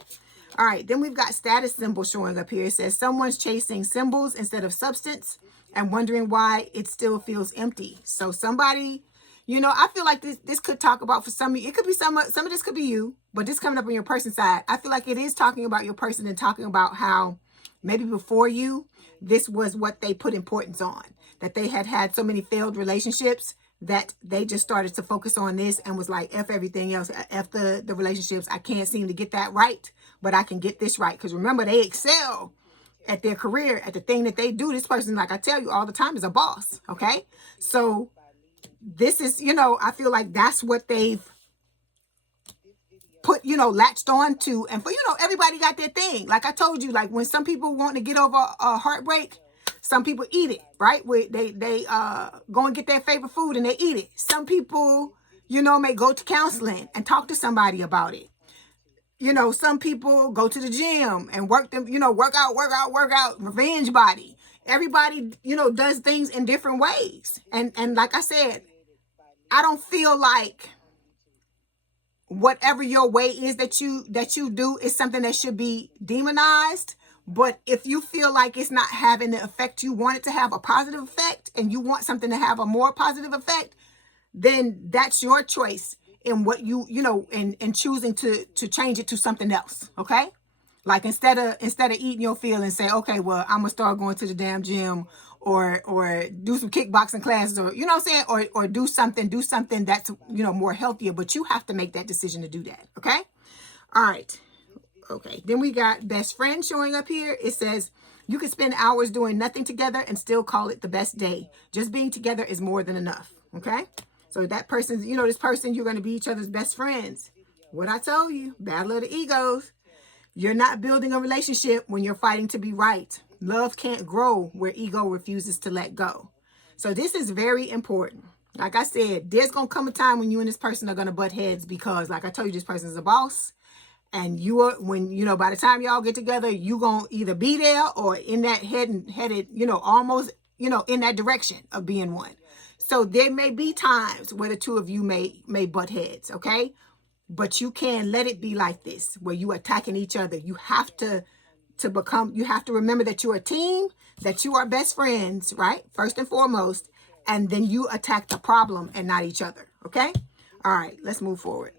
All right. Then we've got status symbols showing up here. It says someone's chasing symbols instead of substance and wondering why it still feels empty. So somebody, you know, I feel like this could talk about, for some of you, it could be some of this could be you, but this coming up on your person side. I feel like it is talking about your person and talking about how maybe before you, this was what they put importance on, that they had so many failed relationships that they just started to focus on this and was like, F everything else, F the relationships. I can't seem to get that right, but I can get this right. Because remember, they excel at their career, at the thing that they do. This person, like I tell you all the time, is a boss. Okay. So this is, you know, I feel like that's what they've put, you know, latched on to. And for, you know, everybody got their thing. Like I told you, like when some people want to get over a heartbreak, some people eat it, right? Where they go and get their favorite food and they eat it. Some people, you know, may go to counseling and talk to somebody about it. You know, some people go to the gym and work them, you know, work out, revenge body. Everybody, you know, does things in different ways. And like I said, I don't feel like whatever your way is that you do is something that should be demonized. But if you feel like it's not having the effect you want it to have, a positive effect, and you want something to have a more positive effect, then that's your choice in what you know, in choosing to change it to something else. Okay. Like instead of eating your fill and say, okay, well, I'm gonna start going to the damn gym or do some kickboxing classes, or, you know what I'm saying? Or do something that's, you know, more healthier, but you have to make that decision to do that. Okay. All right. Okay, then we got best friend showing up here. It says you can spend hours doing nothing together and still call it the best day. Just being together is more than enough. Okay, so that person's, you know, this person, you're going to be each other's best friends. What I told you, battle of the egos. You're not building a relationship when you're fighting to be right. Love can't grow where ego refuses to let go. So this is very important. Like I said, there's going to come a time when you and this person are going to butt heads because, like I told you, this person is a boss. And when, you know, by the time y'all get together, you going to either be there or in that headed, you know, almost, you know, in that direction of being one. So there may be times where the two of you may butt heads. Okay. But you can't let it be like this, where you attacking each other. You have to remember that you're a team, that you are best friends, right? First and foremost. And then you attack the problem and not each other. Okay. All right. Let's move forward.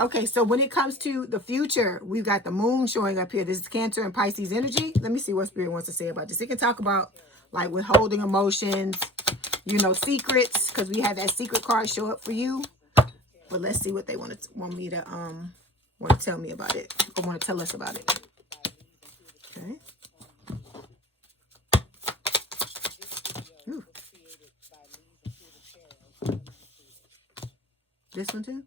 Okay, so when it comes to the future, we've got the moon showing up here. This is Cancer and Pisces energy. Let me see what Spirit wants to say about this. It can talk about like withholding emotions, you know, secrets, because we had that secret card show up for you. But let's see what they want to tell me about it, or want to tell us about it. Okay. Ooh. This one too?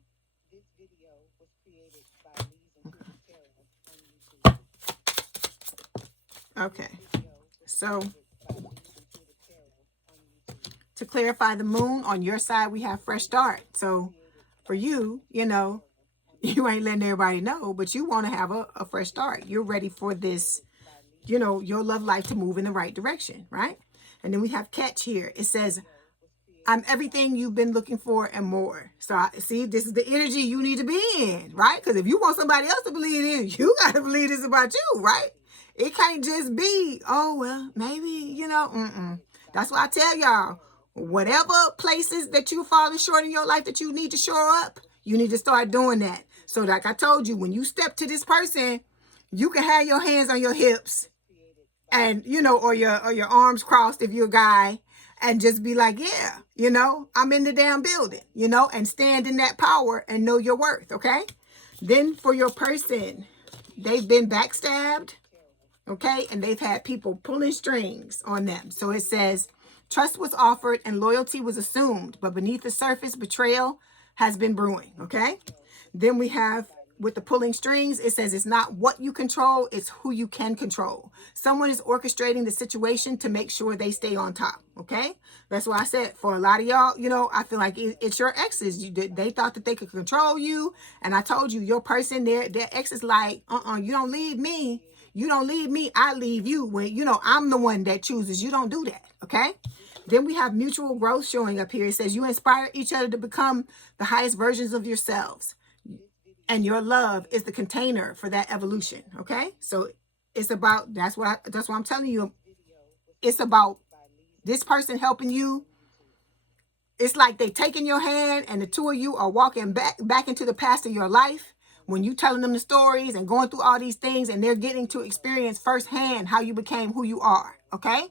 Okay, so to clarify the moon, on your side, we have fresh start. So for you, you know, you ain't letting everybody know, but you want to have a fresh start. You're ready for this, you know, your love life to move in the right direction, right? And then we have catch here. It says, I'm everything you've been looking for and more. So see, this is the energy you need to be in, right? Because if you want somebody else to believe in, you got to believe this about you, right? It can't just be, oh, well, maybe, you know, That's why I tell y'all, whatever places that you're falling short in your life that you need to shore up, you need to start doing that. So like I told you, when you step to this person, you can have your hands on your hips and, you know, or your arms crossed if you're a guy, and just be like, yeah, you know, I'm in the damn building, you know, and stand in that power and know your worth, okay? Then for your person, they've been backstabbed. Okay, and they've had people pulling strings on them. So it says, trust was offered and loyalty was assumed, but beneath the surface, betrayal has been brewing. Okay, then we have, with the pulling strings, it says it's not what you control, it's who you can control. Someone is orchestrating the situation to make sure they stay on top. Okay, that's why I said for a lot of y'all, you know, I feel like it's your exes. They thought that they could control you, and I told you, your person, their ex is like, you don't leave me. You don't leave me, I leave you. When, you know, I'm the one that chooses. You don't do that, okay? Then we have mutual growth showing up here. It says you inspire each other to become the highest versions of yourselves. and your love is the container for that evolution. Okay, so it's about, that's why I'm telling you, it's about this person helping you. It's like they taking your hand and the two of you are walking back into the past of your life when you telling them the stories and going through all these things, and they're getting to experience firsthand how you became who you are. Okay,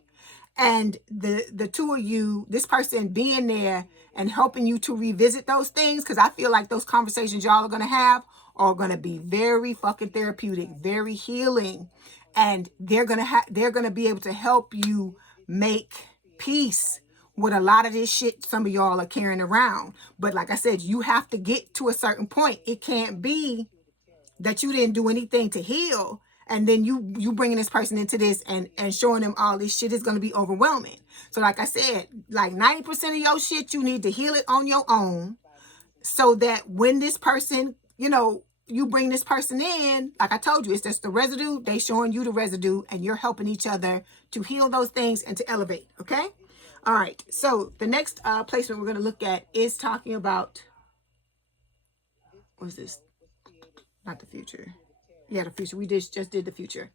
and the two of you, this person being there and helping you to revisit those things, because I feel like those conversations y'all are going to have are going to be very fucking therapeutic, very healing, and they're going to be able to help you make peace with a lot of this shit some of y'all are carrying around. But like I said, you have to get to a certain point. It can't be that you didn't do anything to heal, and then you bringing this person into this and showing them all this shit is going to be overwhelming. So like I said, like 90% of your shit, you need to heal it on your own, so that when this person, you bring this person in, like I told you, it's just the residue. They showing you the residue, and you're helping each other to heal those things and to elevate. Okay. All right. So the next placement we're going to look at is talking about, what is this? Not the future. Yeah, the future. We just did the future.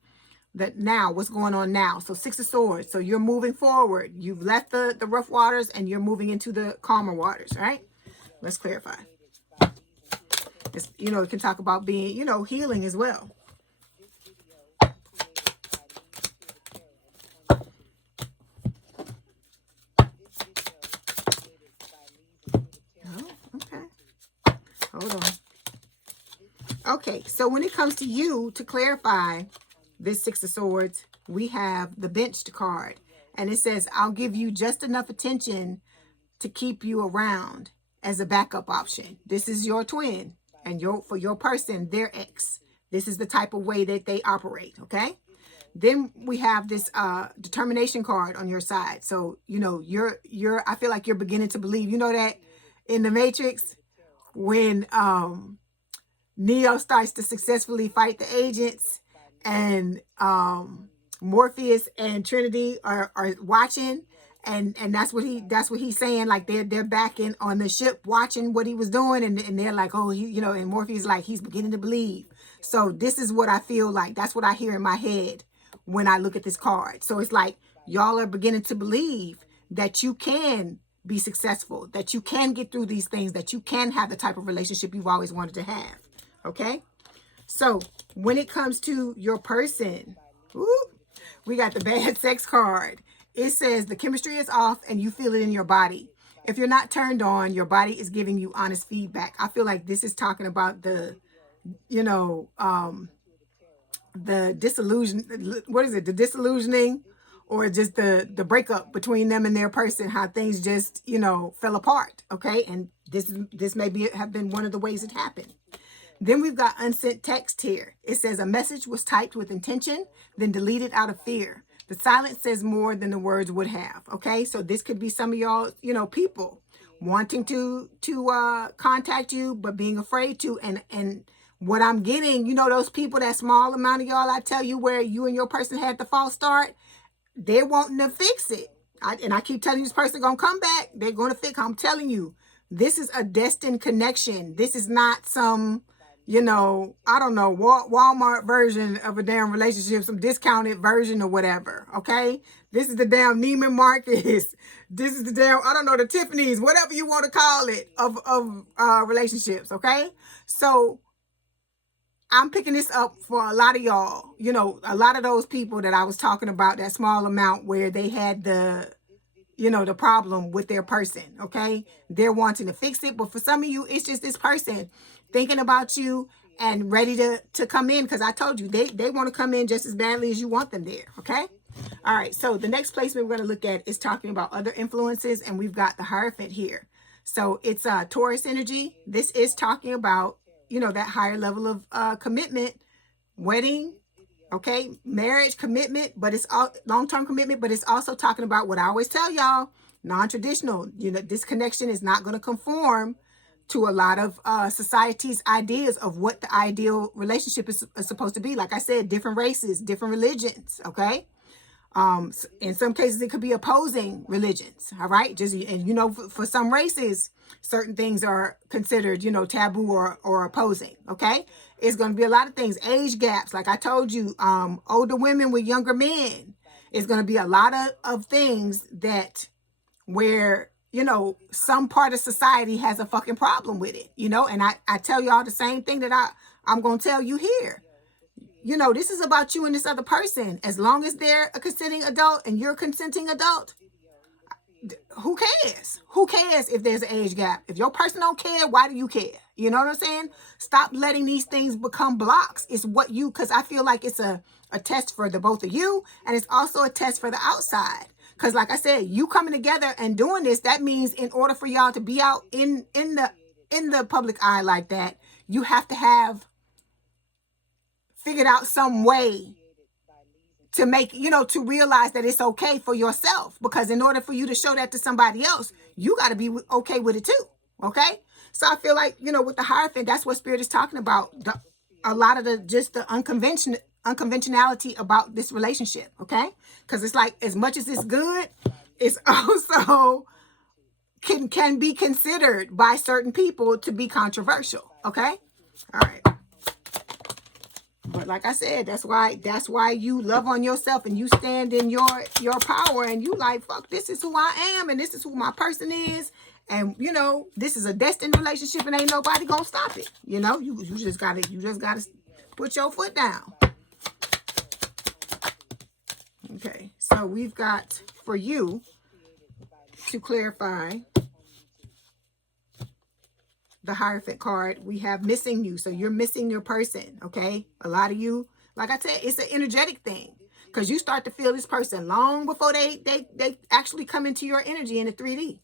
That now, what's going on now? So 6 of Swords. So you're moving forward. You've left the rough waters and you're moving into the calmer waters, right? Let's clarify. It's, it can talk about being, healing as well. Oh, okay. Hold on. Okay, so when it comes to you, to clarify this 6 of Swords, we have the Benched card. And it says, I'll give you just enough attention to keep you around as a backup option. This is your twin, and for your person, their ex. This is the type of way that they operate, okay? Then we have this determination card on your side. So, I feel like you're beginning to believe, that in the Matrix, when Neo starts to successfully fight the agents, and Morpheus and Trinity are watching, and that's what he's saying, like they're back in on the ship watching what he was doing, and they're like, oh, and Morpheus like he's beginning to believe. So this is what I feel like. That's what I hear in my head when I look at this card. So it's like y'all are beginning to believe that you can be successful, that you can get through these things, that you can have the type of relationship you've always wanted to have. Okay, so when it comes to your person, we got the bad sex card. It says the chemistry is off and you feel it in your body. If you're not turned on, your body is giving you honest feedback. I feel like this is talking about the disillusion. What is it? The disillusioning, or just the breakup between them and their person, how things just, fell apart. Okay, and this may have been one of the ways it happened. Then we've got unsent text here. It says a message was typed with intention, then deleted out of fear. The silence says more than the words would have. Okay, so this could be some of y'all, people wanting to contact you, but being afraid to. And what I'm getting, those people, that small amount of y'all, I tell you, where you and your person had the false start, they're wanting to fix it. I keep telling you, this person gonna come back. They're going to fix. I'm telling you, this is a destined connection. This is not some, I don't know, Walmart version of a damn relationship, some discounted version or whatever, okay? This is the damn Neiman Marcus. This is the damn, I don't know, the Tiffany's, whatever you want to call it, of relationships, okay? So I'm picking this up for a lot of y'all, a lot of those people that I was talking about, that small amount where they had the problem with their person, okay? They're wanting to fix it, but for some of you, it's just this person thinking about you and ready to come in, because I told you, they want to come in just as badly as you want them there, okay? All right, so the next placement we're going to look at is talking about other influences, and we've got the Hierophant here. So it's Taurus energy. This is talking about, that higher level of commitment, wedding, okay, marriage, commitment, but it's all long-term commitment, but it's also talking about what I always tell y'all, non-traditional. This connection is not going to conform to a lot of society's ideas of what the ideal relationship is supposed to be. Like I said, different races, different religions, okay? In some cases, it could be opposing religions. All right. And, you know, for some races, certain things are considered, you know, taboo or opposing. Okay. It's going to be a lot of things. Age gaps. Like I told you, older women with younger men. It's going to be a lot of things that where, you know, some part of society has a fucking problem with it, you know, and I tell y'all the same thing that I'm going to tell you here. You know, this is about you and this other person. As long as they're a consenting adult and you're a consenting adult, who cares? Who cares if there's an age gap? If your person don't care, why do you care? You know what I'm saying? Stop letting these things become blocks. It's what you, because I feel like it's a test for the both of you, and it's also a test for the outside. Because like I said, you coming together and doing this, that means in order for y'all to be out in the public eye like that, you have to have figured out some way to make, you know, to realize that it's okay for yourself. Because in order for you to show that to somebody else, you got to be okay with it too. Okay. So I feel like, you know, with the Hierophant, that's what Spirit is talking about. A lot of the unconventionality about this relationship. Okay. Because it's like, as much as it's good, it's also can be considered by certain people to be controversial. Okay. All right. But like I said, that's why you love on yourself and you stand in your power and you like, fuck, this is who I am and this is who my person is. And you know, this is a destined relationship and ain't nobody gonna stop it. You know, you just gotta put your foot down. Okay, so we've got for you to clarify the Hierophant card, we have missing you. So you're missing your person, okay? A lot of you, like I said, it's an energetic thing because you start to feel this person long before they actually come into your energy in the 3D.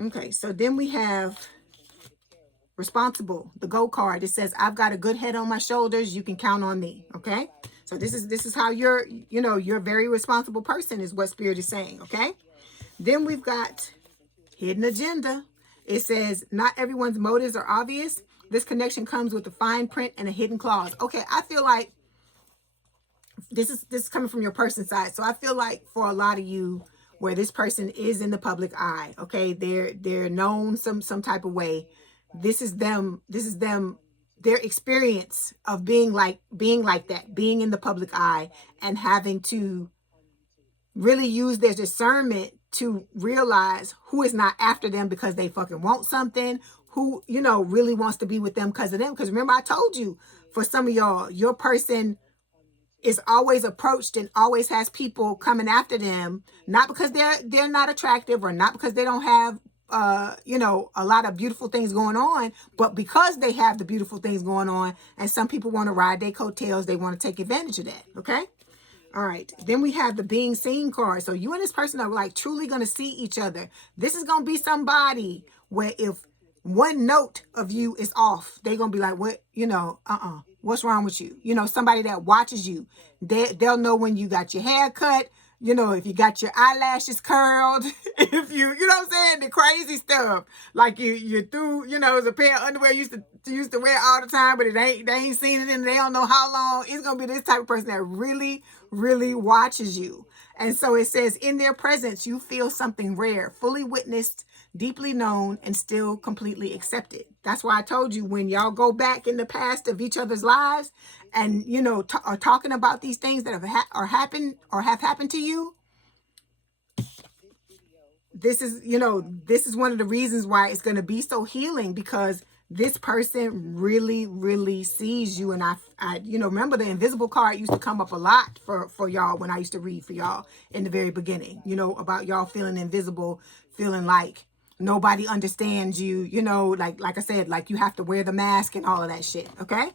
Okay, so then we have responsible, the Go card. It says, I've got a good head on my shoulders. You can count on me, okay? So this is how you're, you know, you're a very responsible person is what Spirit is saying, okay? Then we've got hidden agenda. It says, not everyone's motives are obvious. This connection comes with a fine print and a hidden clause. Okay, I feel like this is coming from your person's side. So I feel like for a lot of you, where this person is in the public eye, okay, they're known some type of way. This is them, their experience of being like that, being in the public eye and having to really use their discernment to realize who is not after them because they fucking want something, who, you know, really wants to be with them because of them. Because remember, I told you, for some of y'all, your person is always approached and always has people coming after them, not because they're not attractive or not because they don't have, you know, a lot of beautiful things going on, but because they have the beautiful things going on and some people want to ride their coattails, they want to take advantage of that, okay? All right, then we have the being seen card. So you and this person are like truly going to see each other. This is going to be somebody where if one note of you is off, they're going to be like, what, you know, what's wrong with you? You know, somebody that watches you, they'll know when you got your hair cut, you know, if you got your eyelashes curled, if you know what I'm saying, the crazy stuff, like you threw, you know, it's a pair of underwear you used to wear all the time, but they ain't seen it and they don't know how long. It's going to be this type of person that really, really watches you. And so it says, in their presence, you feel something rare, fully witnessed, deeply known, and still completely accepted. That's why I told you, when y'all go back in the past of each other's lives and, you know, are talking about these things that have happened to you, this is, you know, this is one of the reasons why it's going to be so healing, because this person really, really sees you. And I, you know, remember the invisible card used to come up a lot for y'all when I used to read for y'all in the very beginning, you know, about y'all feeling invisible, feeling like nobody understands you, you know, like I said, like you have to wear the mask and all of that shit. Okay.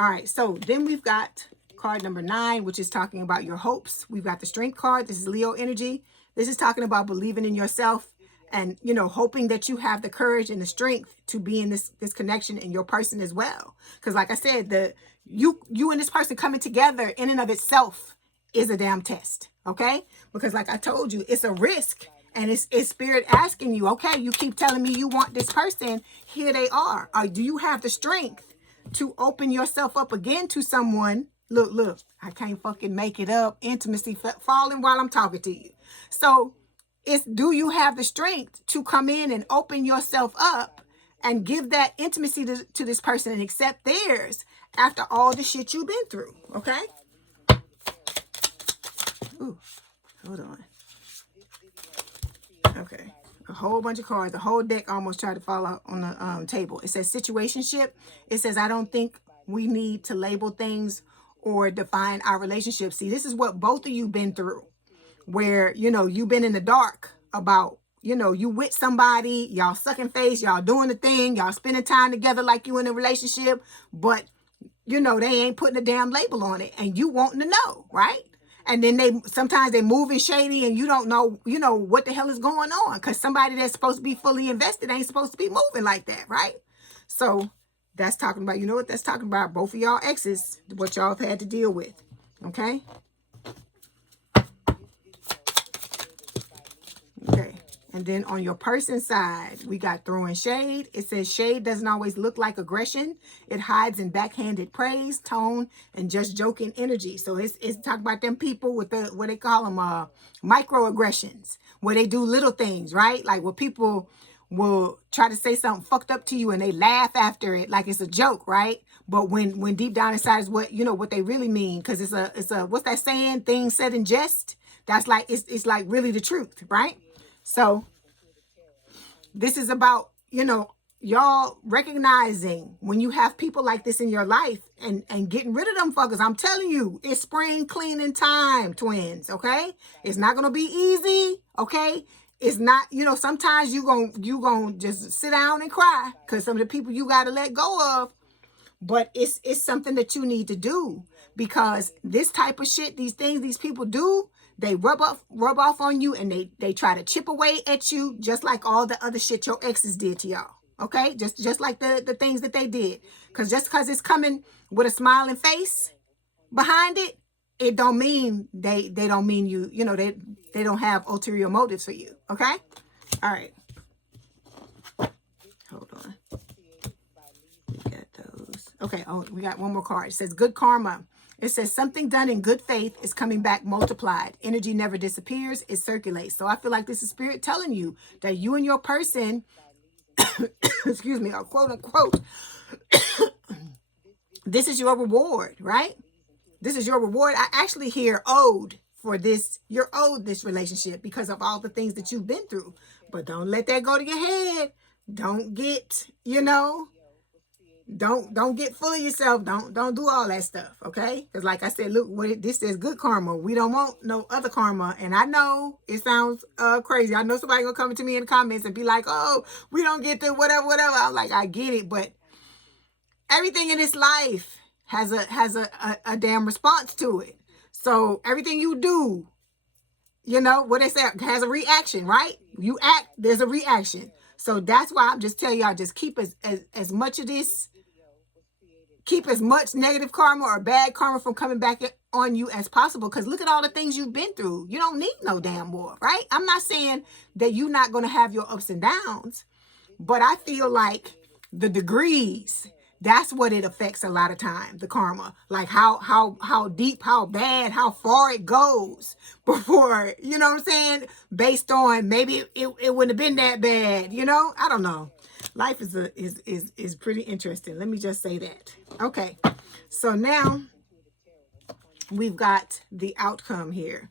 All right. So then we've got card number 9, which is talking about your hopes. We've got the Strength card. This is Leo energy. This is talking about believing in yourself and, you know, hoping that you have the courage and the strength to be in this connection in your person as well. Because like I said, you and this person coming together in and of itself is a damn test. Okay. Because like I told you, it's a risk. And it's Spirit asking you, okay, you keep telling me you want this person. Here they are. Do you have the strength to open yourself up again to someone? Look, I can't fucking make it up. Intimacy falling while I'm talking to you. So do you have the strength to come in and open yourself up and give that intimacy to this person and accept theirs after all the shit you've been through? Okay. Ooh, hold on. Okay. A whole bunch of cards. The whole deck almost tried to fall out on the table. It says situationship. It says, I don't think we need to label things or define our relationship. See, this is what both of you been through, where, you know, you've been in the dark about, you know, you with somebody, y'all sucking face, y'all doing the thing, y'all spending time together like you in a relationship, but, you know, they ain't putting a damn label on it, and you wanting to know, right? And then sometimes they moving shady and you don't know, you know, what the hell is going on, because somebody that's supposed to be fully invested ain't supposed to be moving like that, right? So that's talking about, you know what that's talking about? Both of y'all exes, what y'all have had to deal with, okay? Okay. And then on your person side, we got throwing shade. It says shade doesn't always look like aggression. It hides in backhanded praise, tone, and just joking energy. So it's talking about them people with the, what they call them, microaggressions, where they do little things, right? Like where people will try to say something fucked up to you and they laugh after it like it's a joke, right? But when deep down inside is what, you know, what they really mean. Because it's a, what's that saying? Things said in jest. That's like, it's like really the truth, right? So this is about, you know, y'all recognizing when you have people like this in your life and getting rid of them fuckers. I'm telling you, it's spring cleaning time, twins, okay? It's not going to be easy, okay? It's not, you know, sometimes you gonna just sit down and cry because some of the people you got to let go of, but it's something that you need to do, because this type of shit, these things these people do, they rub off on you, and they try to chip away at you, just like all the other shit your exes did to y'all. Okay? Just like the things that they did. Because just because it's coming with a smiling face behind it, it don't mean they don't mean you, you know, they don't have ulterior motives for you. Okay? All right. Hold on. We got those. Okay, oh, we got one more card. It says good karma. It says something done in good faith is coming back multiplied. Energy never disappears. It circulates. So I feel like this is spirit telling you that you and your person, excuse me, or quote unquote, this is your reward, right? This is your reward. I actually hear owed for this. You're owed this relationship because of all the things that you've been through. But don't let that go to your head. Don't get, you know, don't get full of yourself. Don't do all that stuff, okay? Because like I said, look, this says good karma. We don't want no other karma. And I know it sounds crazy. I know somebody gonna come to me in the comments and be like, oh, we don't get the whatever. I'm like, I get it, but everything in this life has a damn response to it. So everything you do, you know what they say, has a reaction, right? You act, there's a reaction. So that's why I'm just telling y'all, just keep as much of this, keep as much negative karma or bad karma from coming back on you as possible. Because look at all the things you've been through. You don't need no damn more, right? I'm not saying that you're not going to have your ups and downs, but I feel like the degrees, that's what it affects a lot of time, the karma. Like how deep, how bad, how far it goes before, you know what I'm saying? Based on maybe it wouldn't have been that bad, you know? I don't know. Life is pretty interesting. Let me just say that. Okay. So now we've got the outcome here.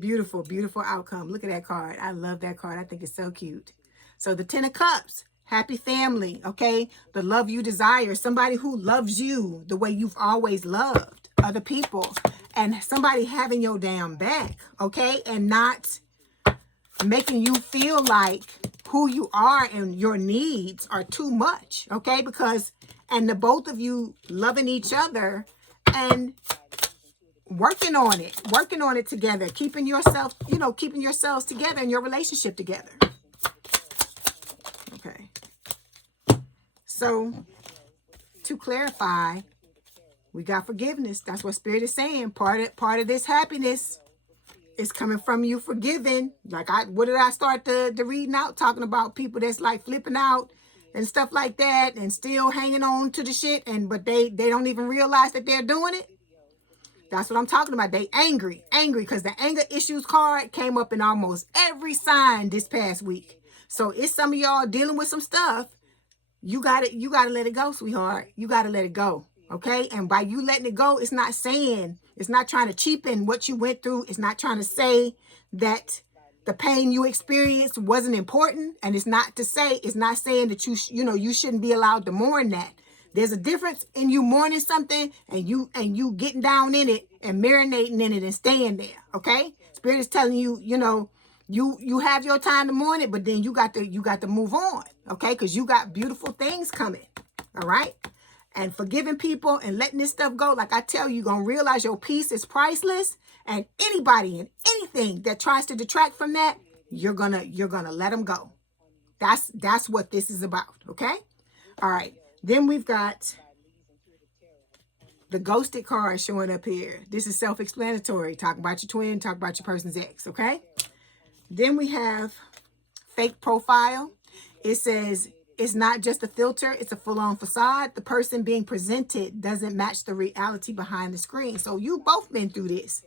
Beautiful, beautiful outcome. Look at that card. I love that card. I think it's so cute. So the 10 of Cups. Happy family, okay? The love you desire. Somebody who loves you the way you've always loved other people. And somebody having your damn back, okay? And not making you feel like who you are and your needs are too much, okay? Because, and the both of you loving each other and working on it together. Keeping yourself, you know, keeping yourselves together and your relationship together. Okay. So, to clarify, we got forgiveness. That's what Spirit is saying. Part of this happiness is coming from you forgiving. Like, what did I start the reading out? Talking about people that's like flipping out and stuff like that and still hanging on to the shit. But they don't even realize that they're doing it. That's what I'm talking about. They angry because the anger issues card came up in almost every sign this past week. So it's some of y'all dealing with some stuff. You got to let it go, sweetheart. You got to let it go. Okay. And by you letting it go, it's not trying to cheapen what you went through. It's not trying to say that the pain you experienced wasn't important. And it's not saying that you shouldn't be allowed to mourn that. There's a difference in you mourning something and you getting down in it and marinating in it and staying there. Okay. Spirit is telling you, you have your time to mourn it, but then you got to move on. Okay. Because you got beautiful things coming. All right. And forgiving people and letting this stuff go. Like I tell you, you're going to realize your peace is priceless. And anybody and anything that tries to detract from that, you're going to let them go. That's what this is about. Okay. All right. Then we've got the ghosted card showing up here. This is self-explanatory. Talk about your twin, talk about your person's ex. Okay. Then we have fake profile. It says, it's not just a filter, it's a full-on facade. The person being presented doesn't match the reality behind the screen. So you both been through this,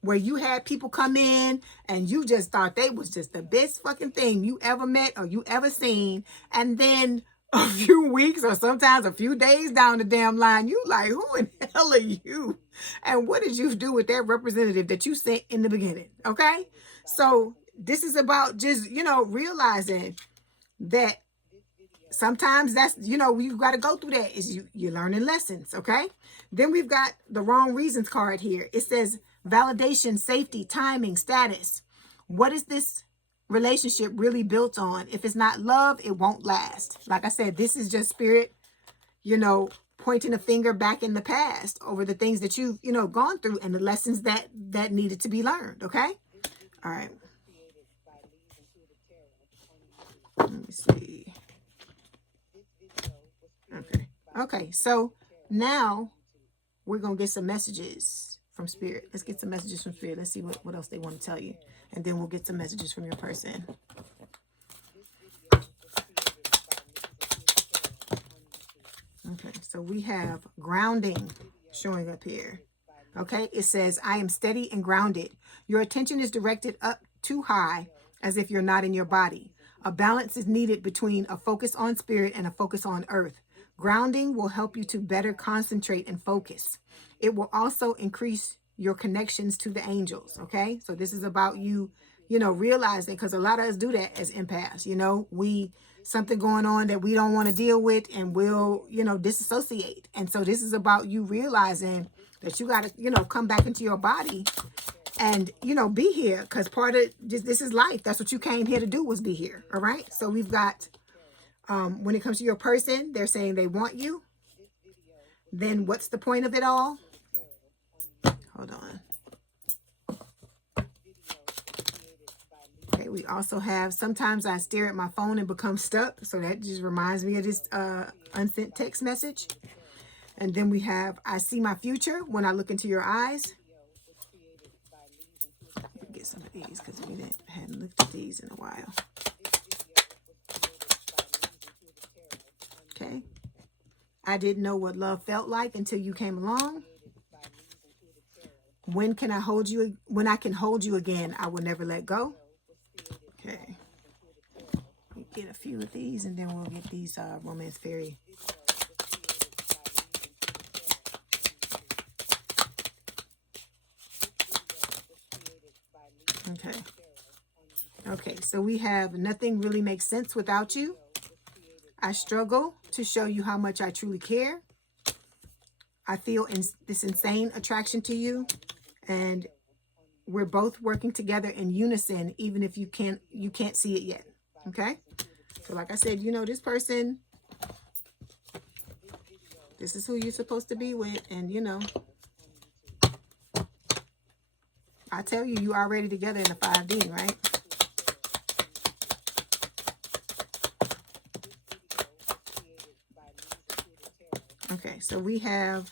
where you had people come in and you just thought they was just the best fucking thing you ever met or you ever seen. And then a few weeks or sometimes a few days down the damn line, you like, who in the hell are you? And what did you do with that representative that you sent in the beginning? Okay? So this is about just, realizing that sometimes that's, we've got to go through that. You're learning lessons, okay? Then we've got the wrong reasons card here. It says validation, safety, timing, status. What is this relationship really built on? If it's not love, it won't last. Like I said, this is just spirit, pointing a finger back in the past over the things that you've, gone through and the lessons that needed to be learned, okay? All right. Let me see. Okay, so now we're going to get some messages from Spirit. Let's get some messages from Spirit. Let's see what else they want to tell you. And then we'll get some messages from your person. Okay, so we have grounding showing up here. Okay, it says, I am steady and grounded. Your attention is directed up too high as if you're not in your body. A balance is needed between a focus on spirit and a focus on earth. Grounding will help you to better concentrate and focus. It will also increase your connections to the angels. Okay, so this is about you, realizing, because a lot of us do that as empaths. Something going on that we don't want to deal with and we'll, disassociate. And so this is about you realizing that you got to, come back into your body and, be here, because part of this is life. That's what you came here to do, was be here. All right. So we've got, when it comes to your person, they're saying they want you. Then what's the point of it all? Hold on. Okay. We also have, sometimes I stare at my phone and become stuck. So that just reminds me of this unsent text message. And then we have, I see my future when I look into your eyes. Let me get some of these because we hadn't looked at these in a while. Okay. I didn't know what love felt like until you came along. When can I hold you? When I can hold you again, I will never let go. Okay. We get a few of these and then we'll get these romance fairy. Okay. Okay, so we have nothing really makes sense without you. I struggle to show you how much I truly care. I feel this insane attraction to you, and we're both working together in unison, even if you can't see it yet. Okay? So like I said, this person, this is who you're supposed to be with, and I tell you, you already together in the 5D, right? Okay, so we have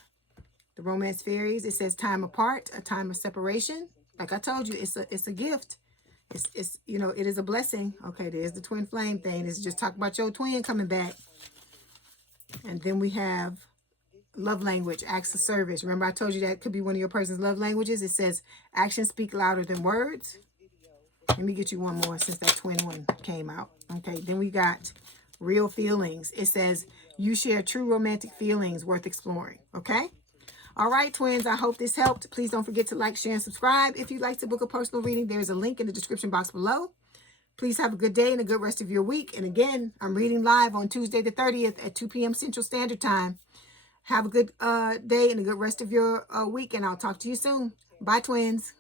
the romance fairies. It says time apart, a time of separation. Like I told you, it's a gift. It's it is a blessing. Okay, there's the twin flame thing. This is just talk about your twin coming back. And then we have love language, acts of service. Remember I told you that could be one of your person's love languages. It says actions speak louder than words. Let me get you one more since that twin one came out. Okay, then we got real feelings. It says you share true romantic feelings worth exploring. Okay. All right, twins, I hope this helped. Please don't forget to like, share, and subscribe. If you'd like to book a personal reading, there's a link in the description box below. Please have a good day and a good rest of your week. And again, I'm reading live on Tuesday the 30th at 2 p.m. Central Standard Time. Have a good day and a good rest of your week, and I'll talk to you soon. Bye, twins.